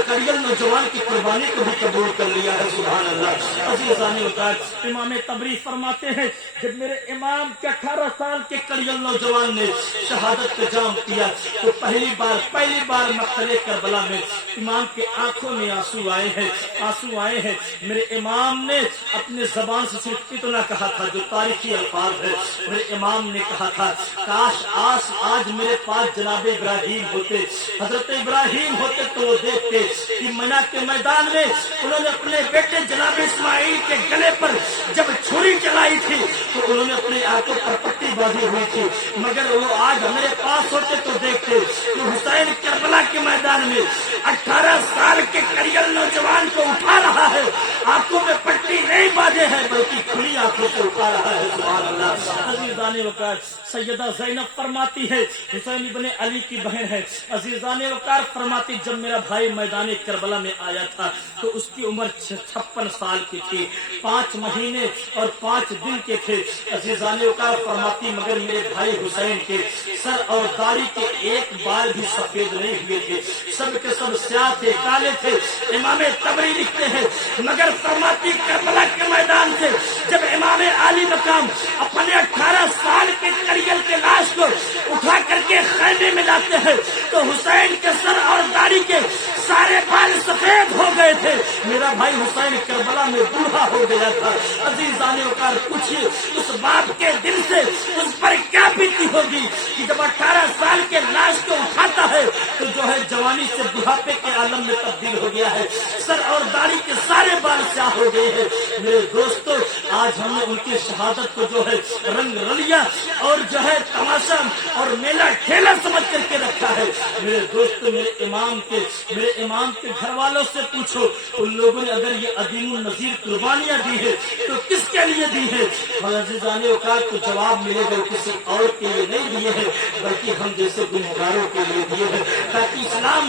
کڑیل نوجوان کی قربانی کو بھی قبول کر لیا ہے۔ سبحان اللہ۔ عزیزان وقار امام تبری فرماتے ہیں جب میرے امام کے 18 سال کے کڑیل نوجوان نے شہادت کا جام پیا تو پہلی بار مقتل کربلا میں امام کے آنکھوں میں آنسو آئے ہیں۔ میرے امام نے اپنے زبان سے صرف اتنا کہا تھا جو تاریخی الفاظ ہے، میرے امام نے کہا تھا کاش آج میرے پاس جناب ابراہیم ہوتے، حضرت ابراہیم ہوتے تو وہ دیکھتے کہ منا کے میدان میں انہوں نے اپنے بیٹے جناب اسماعیل کے گلے پر جب چھری چلائی تھی تو انہوں نے اپنی آنکھوں پر پٹی باندھی ہوئی تھی، مگر وہ آج ہمارے پاس ہوتے تو دیکھتے کہ حسین کربلا کے میدان میں 18 سال کے کڑیل نوجوان کو اٹھا رہا ہے، آنکھوں میں پٹی نہیں باندھے ہے بلکہ کھلی آنکھوں سے اٹھا رہا ہے۔ سبحان اللہ۔ عزیزان وقار سیدہ زینب فرماتی ہے، حسین ابن علی کی بہن ہے، عزیزان وقار فرماتی جب میرا بھائی میدان کربلا میں آیا تھا تو اس کی عمر 56 سال کی تھی، 5 مہینے اور 5 دن کے تھے۔ عزیزان وقار فرماتی مگر میرے بھائی حسین کے سر اور داڑھی کے ایک بال بھی سفید نہیں ہوئے تھے، سب کے سب سیاہ تھے، کالے تھے۔ امام تبری لکھتے ہیں مگر فرماتی کربلا کے میدان سے جب امام عالی مقام اپنے 18 سال کے کڑیل کے لاش کو اٹھا کر کے خیمے میں لاتے ہیں تو حسین کے سر اور داڑھی کے سارے بال سفید ہو گئے تھے۔ میرا بھائی حسین کربلا میں بوڑھا ہو گیا تھا۔ عزیزان وقار پوچھیے اس باپ کے دل سے اس پر کیا بیتی ہوگی کہ جب 18 سال کے لاش کو اٹھاتا ہے تو جو ہے جوانی سے بڑھاپے کے عالم میں تبدیل ہو گیا ہے، سر اور داڑھی کے سارے بال سیاہ ہو گئے ہیں۔ میرے دوستو آج ہم نے ان کی شہادت کو جو ہے رنگ رلیا اور جو ہے تماشا اور میلہ ٹھیلا سمجھ کر کے رکھا ہے۔ میرے دوستو میرے امام کے گھر والوں سے پوچھو ان لوگوں نے اگر یہ عظیم النظیر قربانیاں دی ہے تو کس کے لیے دی ہے؟ عزیزان وقار کو جواب ملے گا کسی اور کے لیے نہیں دیے ہیں بلکہ ہم جیسے گنہگاروں کے لیے دیے ہیں تاکہ اسلام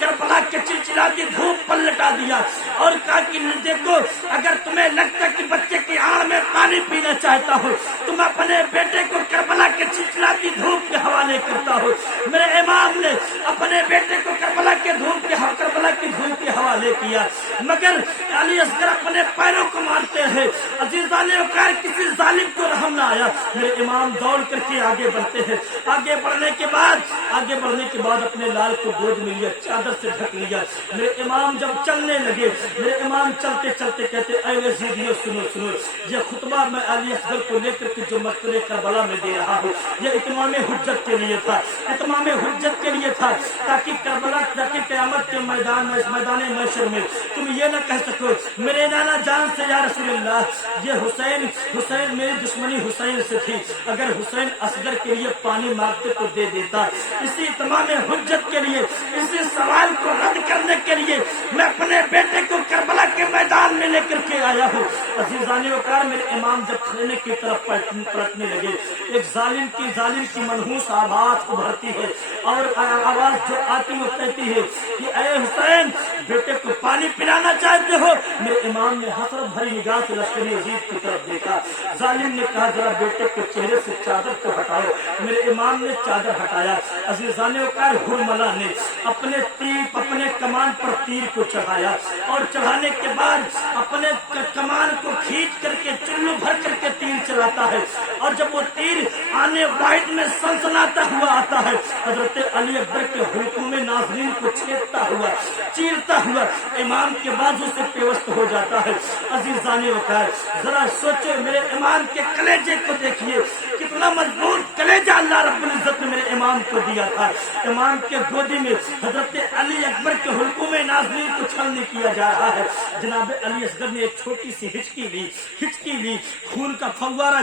کربلا کے چلچلاتی دھوپ پر لٹا دیا اور کہا کہ دیکھو اگر تمہیں لگتا کہ بچے کی آڑ میں پانی پینا چاہتا ہو تم اپنے بیٹے کو کربلا کے چلچلاتی دھوپ کے حوالے کرتا ہو. میرے امام نے اپنے بیٹے کو کربلا کی دھوپ کے حوالے کیا مگر علی اصغر اپنے پیروں کو مارتے ہیں. عزیزان وقار کسی ظالم کو رحم نہ آیا. میرے امام دوڑ کر کے آگے بڑھتے ہیں. آگے بڑھنے کے بعد اپنے لال کو گود میں لیا چادر سے ڈھک لیا. میرے امام جب چلنے لگے میرے امام چلتے چلتے کہتے اے یزیدیو سنو یہ خطبہ میں علی اصغر کو لے کر کے جو مقتل کربلا میں دے رہا ہوں یہ اتمام حجت کے لیے تھا تاکہ کربلا تاکہ قیامت کے میدان محشر میں تم یہ نہ کہہ سکو میرے نانا جان سے یا رسول اللہ یہ حسین میری دشمنی حسین سے تھی اگر حسین اصغر کے لیے پانی مانگتے تو دے دیتا. اسی تمام حجت کے لیے اسی سوال کو رد کرنے کے لیے میں اپنے بیٹے کو کربلا کے میدان میں لے کر کے آیا ہوں. عزیزان وقار میرے امام جب کھانے کی طرف پلٹنے لگے ایک ظالم کی منحوس آواز ابھرتی ہے اور آواز جو آتی وہ کہتی ہے کہ اے حسین بیٹے کو پانی پلانا چاہتے ہو. میرے امام نے حسرت بھری نگاہ سے لشکر یزید کی طرف دیکھا. ظالم نے کہا ذرا بیٹے کے چہرے سے چادر کو ہٹاؤ. میرے امام نے چادر ہٹایا. عزیزان وقار ہرملا نے اپنے کمان پر تیر کو چڑھایا اور چڑھانے کے بعد اپنے کمان کو کھینچ کر کے چلو بھر کر کے تیر چلاتا ہے اور جب وہ تیر آنے واحد میں سنسناتا ہوا آتا ہے حضرت علی اکبر کے حلقوم ناظرین کو چھیدتا ہوا چیرتا ہوا امام کے بازو سے پیوست ہو جاتا ہے. عزیزان وقار ذرا سوچو میرے امام کے کلیجے کو دیکھیے کتنا مضبوط کلیجہ اللہ رب العزت نے میرے امام کو دیا تھا. امام کے گودی میں حضرت علی اکبر کے حلقوم ناظرین کو چھلنی کیا جا رہا ہے. جناب علی اصغر نے ایک چھوٹی سی ہچکی لی خون کا فوارہ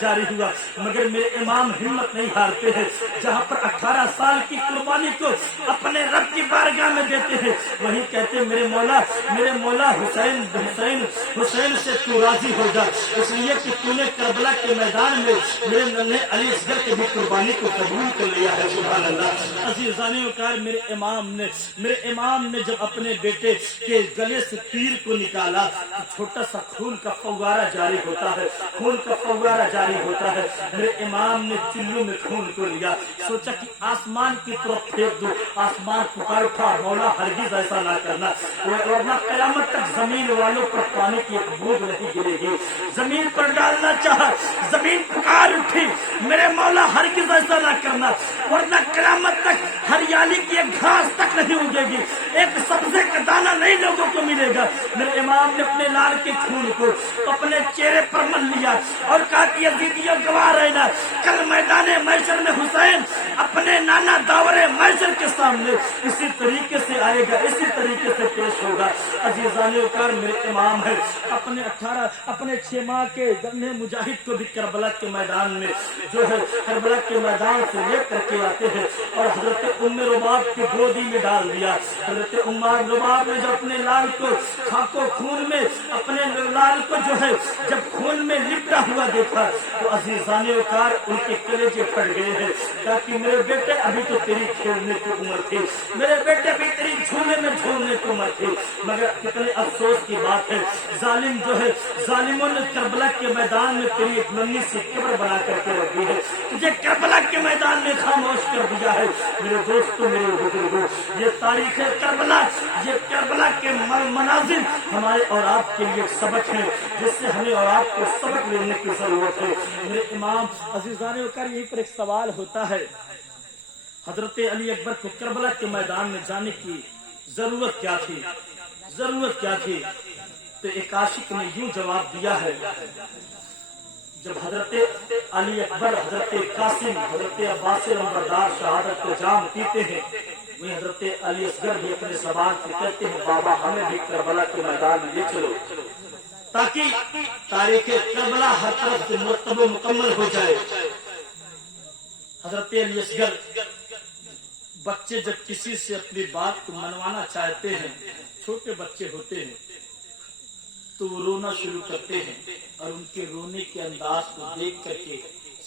جاری ہوا مگر میرے امام ہمت نہیں ہارتے ہیں. جہاں پر 18 سال کی قربانی کو اپنے رب کی بارگاہ میں دیتے ہیں وہی کہتے میرے مولا حسین سے تو راضی ہو جا اس لیے کہ تو نے کربلا کے میدان میں میرے ننھے علی اصغر کی بھی قربانی کو قبول کر لیا ہے. سبحان اللہ. عزیزان وقار میرے امام نے جب اپنے بیٹے کے گلے سے تیر کو نکالا تو چھوٹا سا خون کا فوارہ جاری ہوتا ہے. میرے امام نے چلو میں خون کو لیا سوچا کہ آسمان کی طرف پھینک دو. آسمان پکار اٹھا مولا ہرگز ایسا نہ کرنا ورنہ قیامت تک زمین والوں پر پانی کی ایک بوند نہیں گرے گی. زمین پر ڈالنا چاہا زمین پکار اٹھی میرے مولا ہرگز ایسا نہ کرنا ورنہ قیامت تک ہریالی کی ایک گھاس تک نہیں اگے گی ایک سبزے کا دانہ نہیں لوگوں کو ملے گا. میرے امام نے اپنے لال کے خون کو اپنے چہرے پر مل لیا اور کہا کہ یزیدیوں گواہ رہنا کل میدان محشر میں حسین اپنے نانا داور محشر کے سامنے اسی طریقے سے آئے گا اسی طریقے سے پیش ہوگا. عزیزان وقار میرے امام ہے اپنے 6 ماہ کے گنھے مجاہد کو بھی کربلا کے میدان میں کربلا کے میدان سے لے کر کے آتے ہیں اور حضرت ام رباب کی گودی میں ڈال دیا. حضرت ام رباب نے جو اپنے لال کو خاکو خون میں اپنے لال کو جب خون میں لپٹا ہوا دیکھا تو عزیزان وقار ان کے کلیجے پھٹ گئے ہیں. تاکہ میرے بیٹے ابھی تو تیری کھیلنے کی عمر تھی میرے بیٹے ابھی تیری جھولے میں جھولنے کی عمر تھی مگر کتنے افسوس کی بات ہے ظالموں نے کربلا کے میدان میں تیری ایک ننھی سی قبر بنا کر کے رکھی ہے تجھے کربلا کے میدان میں خاموش کر دیا ہے. میرے دوستوں میرے بزرگوں یہ تاریخ کربلا یہ کربلا کے مناظر ہمارے اور آپ کے لیے ایک سبق ہے جس سے ہمیں اور آپ کو سبق لینے کی ضرورت ہے. میرے امام عزیزان وقار یہیں پر ایک سوال ہوتا ہے حضرت علی اکبر کو کربلا کے میدان میں جانے کی ضرورت کیا تھی تو ایک عاشق نے یوں جواب دیا ہے جب حضرت علی اکبر حضرت قاسم حضرت عباس نمبردار شہادت کو جام پیتے ہیں وہی حضرت علی اصغر بھی اپنے زبان سے کہتے ہیں بابا ہمیں بھی کربلا کے میدان میں لے چلو تاکہ تاریخ کربلا ہر طرف سے مرتب و مکمل ہو جائے. حضرت علی اصغر بچے جب کسی سے اپنی بات کو منوانا چاہتے ہیں چھوٹے بچے ہوتے ہیں تو وہ رونا شروع کرتے ہیں اور ان کے رونے کے انداز کو دیکھ کر کے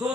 2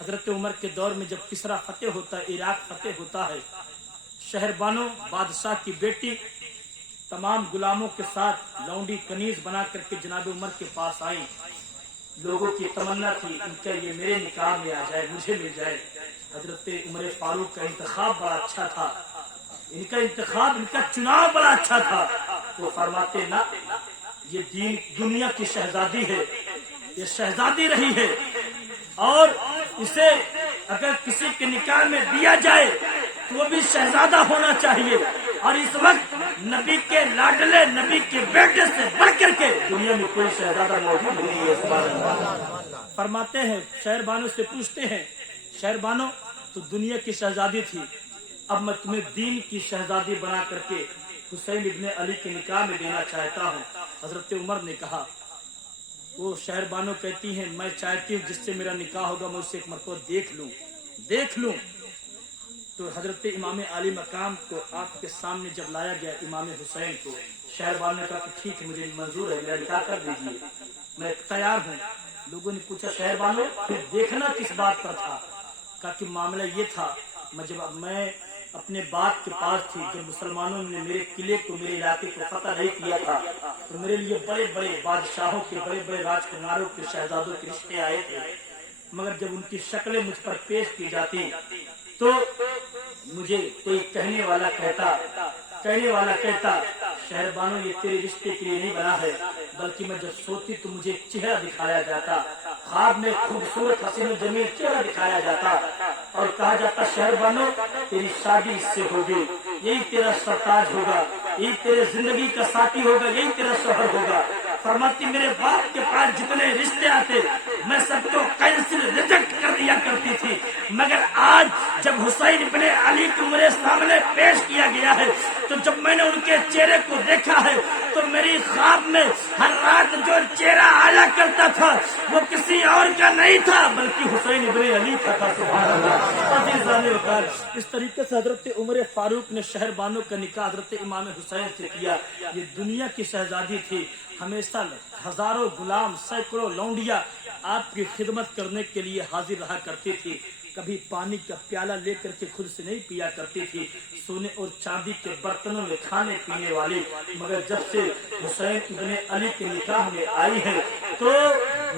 حضرت عمر کے دور میں جب کسرا فتح ہوتا ہے، عراق فتح ہوتا ہے، شہر بانو بادشاہ کی بیٹی تمام غلاموں کے ساتھ لونڈی کنیز بنا کر کے جناب عمر کے پاس آئی. لوگوں کی تمنا تھی ان کا یہ میرے نکاح میں آ جائے، مجھے مل جائے. حضرت عمر فاروق کا انتخاب بڑا اچھا تھا، ان کا انتخاب، ان کا چناؤ بڑا اچھا تھا. وہ فرماتے نہ، یہ دین دنیا کی شہزادی ہے، یہ شہزادی رہی ہے، اور اسے اگر کسی کے نکاح میں دیا جائے تو وہ بھی شہزادہ ہونا چاہیے. اور اس وقت نبی کے لاڈلے، نبی کے بیٹے سے بڑھ کر کے دنیا میں کوئی شہزادہ موجود نہیں ہے. سبحان اللہ. فرماتے ہیں شہر بانو سے پوچھتے ہیں، شہر بانو تو دنیا کی شہزادی تھی، اب میں تمہیں دین کی شہزادی بنا کر کے حسین ابن علی کے نکاح میں دینا چاہتا ہوں. حضرت عمر نے کہا، وہ شہر بانو کہتی ہیں میں چاہتی ہوں جس سے میرا نکاح ہوگا میں اسے ایک مرتبہ دیکھ لوں. تو حضرت امام عالی مقام کو آپ کے سامنے جب لایا گیا، امام حسین کو، شہر بانو نے کہا کہ ٹھیک ہے، مجھے منظور ہے، میرا نکاح کر دیجیے، میں تیار ہوں. لوگوں نے پوچھا شہر بانو پھر دیکھنا کس بات پر تھا؟ کہا کہ معاملہ یہ تھا، میں اپنے باپ کے پاس تھی، جب مسلمانوں نے میرے قلعے کو، میرے علاقے کو فتح نہیں کیا تھا تو میرے لیے بڑے بڑے بادشاہوں کے، بڑے بڑے راجکماروں کے، شہزادوں کے رشتے آئے تھے، مگر جب ان کی شکلیں مجھ پر پیش کی جاتی تو مجھے کوئی کہنے والا کہتا شہر بانو یہ تیرے رشتے کے لیے نہیں بنا ہے، بلکہ میں جب سوتی تو مجھے ایک چہرہ دکھایا جاتا، خواب میں خوبصورت حسین و جمیل چہرہ دکھایا جاتا اور کہا جاتا شہر بانو تیری شادی اس سے ہوگی، یہی تیرا سرتاج ہوگا، یہی تیرے زندگی کا ساتھی ہوگا، یہی تیرا شوہر ہوگا. فرماتی میرے باپ کے پاس جتنے رشتے آتے میں سب کو کینسل ریجیکٹ کر دیا کرتی تھی، مگر آج جب حسین ابن علی کو میرے سامنے پیش کیا گیا ہے تو جب میں نے ان کے چہرے کو دیکھا ہے تو میری خواب میں ہر رات جو چہرہ آیا کرتا تھا وہ کسی اور کا نہیں تھا بلکہ حسین ابن علی کا تھا. سبحان اللہ. عزیزان وقار، اس طریقے سے حضرت عمر فاروق نے شہر بانو کا نکاح حضرت امام حسین سے کیا. یہ دنیا کی شہزادی تھی، ہمیشہ ہزاروں غلام، سینکڑوں لونڈیاں آپ کی خدمت کرنے کے لیے حاضر رہا کرتی تھی. کبھی پانی کا پیالہ لے کر کے خود سے نہیں پیا کرتی تھی، سونے اور چاندی کے برتنوں میں کھانے پینے والی. مگر جب سے حسین ابن علی کے نکاح میں آئی ہے تو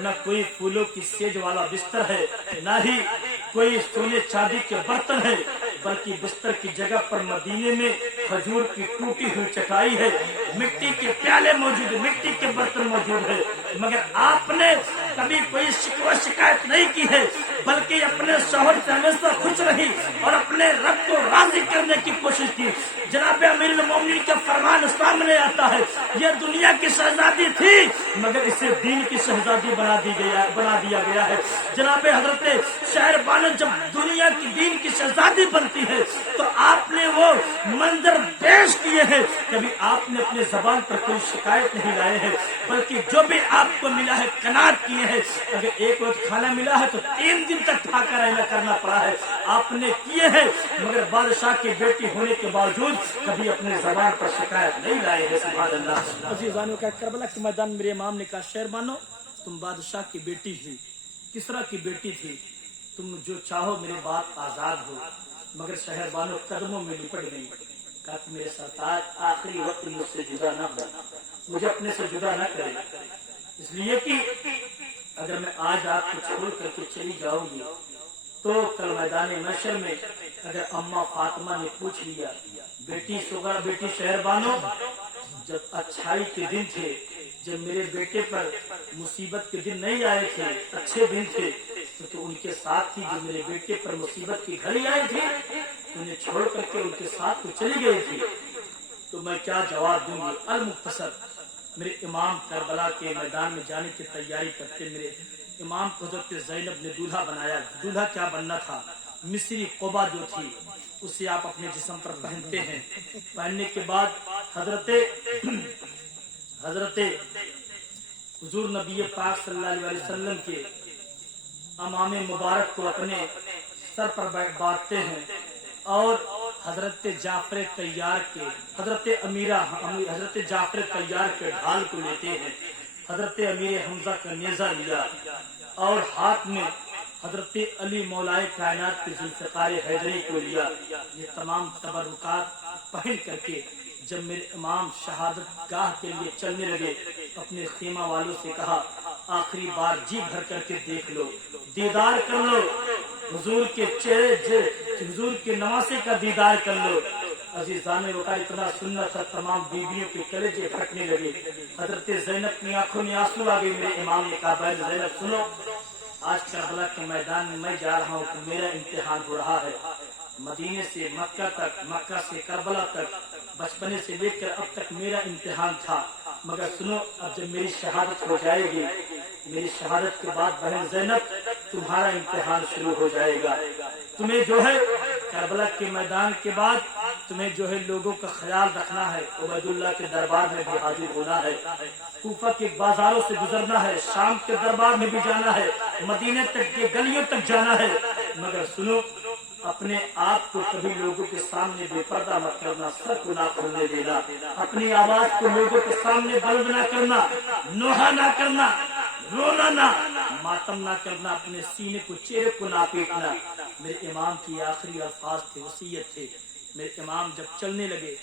نہ کوئی پھولوں کی سیج والا بستر ہے، نہ ہی کوئی سونے چاندی کے برتن ہے، بلکہ بستر کی جگہ پر مدینے میں کھجور کی ٹوٹی ہوئی چٹائی ہے، مٹی کے پیالے موجود، مٹی کے برتن موجود ہے. مگر آپ نے کبھی کوئی شکوہ شکایت نہیں کی ہے، بلکہ اپنے شوہر سے ہمیشہ خوش رہی اور اپنے رب کو راضی کرنے کی کوشش کی. جناب امیر المومنین کا فرمان سامنے آتا ہے، یہ دنیا کی شہزادی تھی مگر اسے دین کی شہزادی بنا دیا گیا ہے. جناب حضرت شہر بانو جب دنیا کی دین کی شہزادی بنتی ہے تو آپ نے وہ منظر پیش کیے ہیں، کبھی آپ نے اپنے زبان پر کوئی شکایت نہیں لائے ہیں، بلکہ جو بھی آپ کو ملا ہے قناعت کیے ہیں. اگر ایک وقت کھانا ملا ہے تو 3 دن تک کھا کر رہنا کرنا پڑا ہے، آپ نے کیے ہیں، مگر بادشاہ کی بیٹی ہونے کے باوجود کبھی اپنے زبان پر شکایت نہیں لائے ہیں. سبحان اللہ. عزیزانو کا کربلا کے میدان میرے امام نے کہا شہر بانو تم بادشاہ کی بیٹی تھی، کسرا کی بیٹی تھی، تم جو چاہو میرے بعد آزاد ہو. مگر شہر بانو قدموں میں لپٹ گئی، کہا کہ میرے سرتاج آخری وقت مجھ سے جدا نہ ہو، مجھے اپنے سے جدا نہ کرے، اس لیے کہ اگر میں آج آپ کو چھوڑ کر کے چلی جاؤں گی تو کل میدان محشر میں اگر اماں فاطمہ نے پوچھ لیا بیٹی سغرا، بیٹی شہر بانو جب اچھائی کے دن تھے، جب میرے بیٹے پر مصیبت کے دن نہیں آئے تھے، اچھے دن تھے، تو ان کے ساتھ ہی جو میرے بیٹے پر مصیبت کی گھڑی آئی تھی انہیں چھوڑ کر کے ان کے ساتھ تو چلی گئی تھی، تو میں کیا جواب دوں گی؟ المختصر میرے امام کربلا کے میدان میں جانے کی تیاری کرتے میرے امام کو حضرت زینب نے دولہا بنایا. دولہا کیا بننا تھا؟ مصری قبا جو تھی اسے آپ اپنے جسم پر پہنتے ہیں، پہننے کے بعد حضرت حضور نبی پاک صلی اللہ علیہ وسلم کے امام مبارک کو اپنے سر پر باندھتے ہیں اور حضرت جعفر طیار کے حضرت جعفر طیار کے ڈھال کو لیتے ہیں، حضرت امیر حمزہ کا نیزہ لیا اور ہاتھ میں حضرت علی مولائے کائنات کے ذوالفقار حیدری کو لیا. یہ تمام تبرکات پہن کر کے جب میرے امام شہادت گاہ کے لیے چلنے لگے اپنے خیمہ والوں سے کہا آخری بار جی بھر کر کے دیکھ لو, دیدار کر لو, حضور کے چہرے, حضور کے نواسے کا دیدار کر لو. عزیزان وقار اتنا سننا تھا تمام بیویوں کے کلیجے پھٹنے لگے. حضرت زینب کی آنکھوں میں آنسو آ گئے. میرے امام نے کہا بہن زینب سنو, آج کربلا کے میدان میں میں جا رہا ہوں کہ میرا امتحان ہو رہا ہے. مدینے سے مکہ تک, مکہ سے کربلا تک, بچپنے سے لے کر اب تک میرا امتحان تھا. مگر سنو, اب جب میری شہادت ہو جائے گی, میری شہادت کے بعد بہن زینب تمہارا امتحان شروع ہو جائے گا. تمہیں جو ہے کربلا کے میدان کے بعد تمہیں جو ہے لوگوں کا خیال رکھنا ہے. عبید اللہ کے دربار میں بھی حاضر ہونا ہے, کوفہ کے بازاروں سے گزرنا ہے, شام کے دربار میں بھی جانا ہے, مدینے تک کے گلیوں تک جانا ہے. مگر سنو, اپنے آپ کو کبھی لوگوں کے سامنے بے پردہ مت کرنا, سر کو نہ کھولنے دینا, اپنی آواز کو لوگوں کے سامنے بلند نہ کرنا, نوحہ نہ کرنا, رونا نہ, ماتم نہ کرنا, اپنے سینے کو, چہرے کو نہ پیٹنا. میرے امام کی آخری الفاظ تھے, وصیت تھے. میرے امام جب چلنے لگے,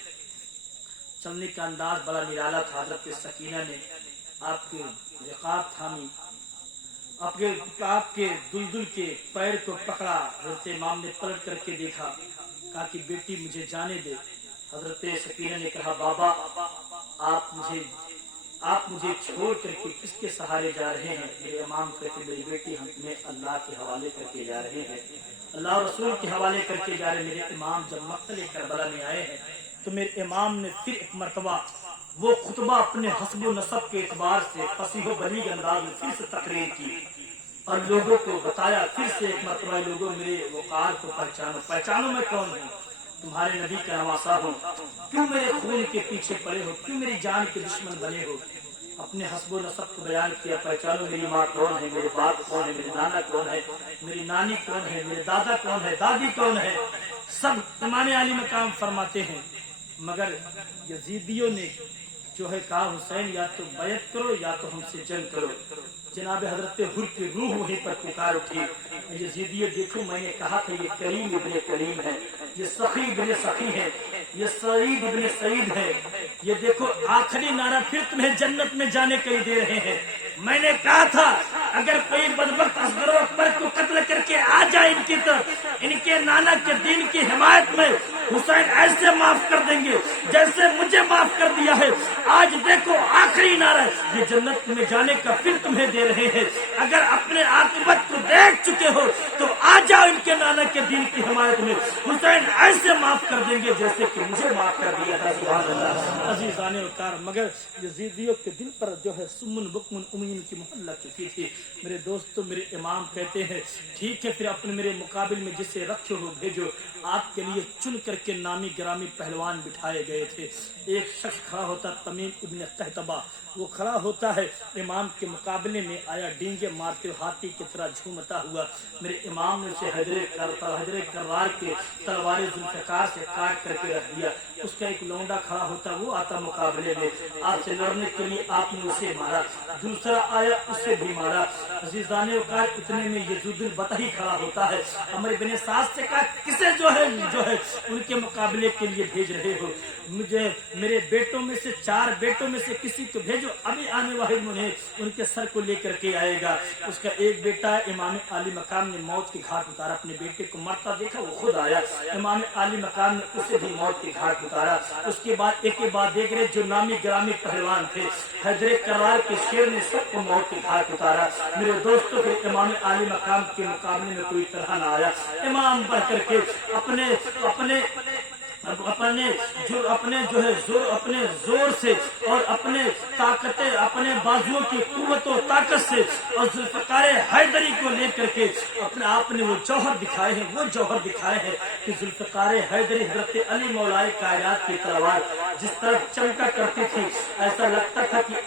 چلنے کا انداز بڑا نرالا تھا. حضرت سکینہ نے آپ کے رقاب تھامی, آپ کے دلدل کے پیر کو پکڑا. حضرت امام نے پلٹ کر کے دیکھا, کہا کہ بیٹی مجھے جانے دے. حضرت سکینہ نے کہا بابا آپ مجھے چھوڑ کر کے کس کے سہارے جا رہے ہیں؟ میرے امام کہتے میری بیٹی ہم تمہیں اللہ کے حوالے کر کے جا رہے ہیں, اللہ اور رسول کے حوالے کر کے جا رہے ہیں. میرے امام جب مقتل کربلا میں آئے ہیں تو میرے امام نے پھر ایک مرتبہ وہ خطبہ اپنے حسب و نسب کے اعتبار سے فصیح و بلیغ انداز میں پھر سے تقریر کی اور لوگوں کو بتایا. پھر سے ایک مرتبہ لوگوں میرے وقار کو پہچانو میں کون ہوں, تمہارے نبی کا نواسا ہوں, کیوں میرے خون کے پیچھے پڑے ہو, کیوں میری جان کے دشمن بنے ہو. اپنے حسب و نسب کو بیان کیا, پہچانو میری ماں کون ہے, میرے باپ کون ہے, میری نانا کون ہے, میری نانی کون ہے, میرے دادا کون ہے, دادی کون ہے. سب امام علی مقام فرماتے ہیں. مگر یزیدیوں نے جو ہے کہا حسین یا تو بیعت کرو یا تو ہم سے جنگ کرو. جناب حضرت حر کی روح وہیں پر پکار اٹھی. یزیدیوں دیکھو میں نے کہا تھا یہ کریم ابن کریم ہے, یہ سخی ابن سخی ہے, یہ سعید ابن سعید ہے. یہ دیکھو آخری نعرہ پھر تمہیں جنت میں جانے کے لیے دے رہے ہیں. میں نے کہا تھا اگر کوئی بدبخت اصغر و اکبر کو قتل کر کے آ جائے ان کی طرف, ان کے نانا کے دین کی حمایت میں, حسین ایسے معاف کر دیں گے جیسے مجھے معاف کر دیا ہے. آج دیکھو آخری نعرہ یہ جنت میں جانے کا پھر تمہیں دے رہے ہیں. اگر اپنے عاقبت کو دیکھ چکے ہو تو آ جاؤ ان کے نانا کے دین کی حمایت میں. حسین ایسے معاف کر دیں گے جیسے کہ مجھے معاف کر دیا تھا. سبحان اللہ. عزیزان وقار, مگر یزیدیوں کے دل پر جو ہے سمن بکمن امین کی مہر لگ چکی تھی. میرے دوستو, میرے امام کہتے ہیں ٹھیک ہے پھر اپنے میرے مقابل میں جسے رکھے ہو بھیجو. آپ کے لیے چن کر کے نامی گرامی پہلوان بٹھائے گئے تھے. ایک شخص کھڑا ہوتا تمیم ابن قحطبہ, وہ کھڑا ہوتا ہے امام کے مقابلے میں آیا, ڈینگے مارتے ہاتھی کی طرح جھومتا ہوا. میرے امام نے اسے حجر کرار کے تلوار ذوالفقار سے کاٹ کر کے رکھ دیا. اس کا ایک لونڈا کھڑا ہوتا, وہ آتا مقابلے میں, آپ سے لڑنے کے لیے آپ نے اسے مارا. دوسرا آیا, اسے بھی مارا. عزیزان وقار, اتنے میں یزید البطحی کھڑا ہوتا ہے. عمر بن سعد سے کہا کسے جو ہے ان کے مقابلے کے لیے بھیج رہے ہو؟ مجھے میرے بیٹوں میں سے 4 بیٹوں میں سے کسی کو بھیجو, ابھی آنے والے انہیں ان کے سر کو لے کر کے آئے گا. اس کا ایک بیٹا امام علی مقام نے موت کے گھاٹ اتارا. اپنے بیٹے کو مرتا دیکھا, وہ خود آیا. امام علی مقام نے اسے بھی موت کے گھاٹ اتارا. اس کے بعد ایک کے بعد دیکھ رہے جو نامی گرامی پہلوان تھے, حیدر کرار کے شیر نے سب کو موت کے گھاٹ اتارا. میرے دوستوں کے امام علی مقام کے مقابلے میں کوئی طرح نہ آیا. امام بڑھ کر کے اپنے زور سے اور اپنے طاقتیں, اپنے بازوؤں کی قوت و طاقت سے اور ذوالفقار حیدری کو لے کر کے اپنے آپ نے وہ جوہر دکھائے ہیں کہ ذوالفقار حیدری حضرت علی مولائے کائنات کی تلوار جس طرف چمکا کرتی تھی ایسا لگتا تھا کہ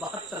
72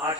8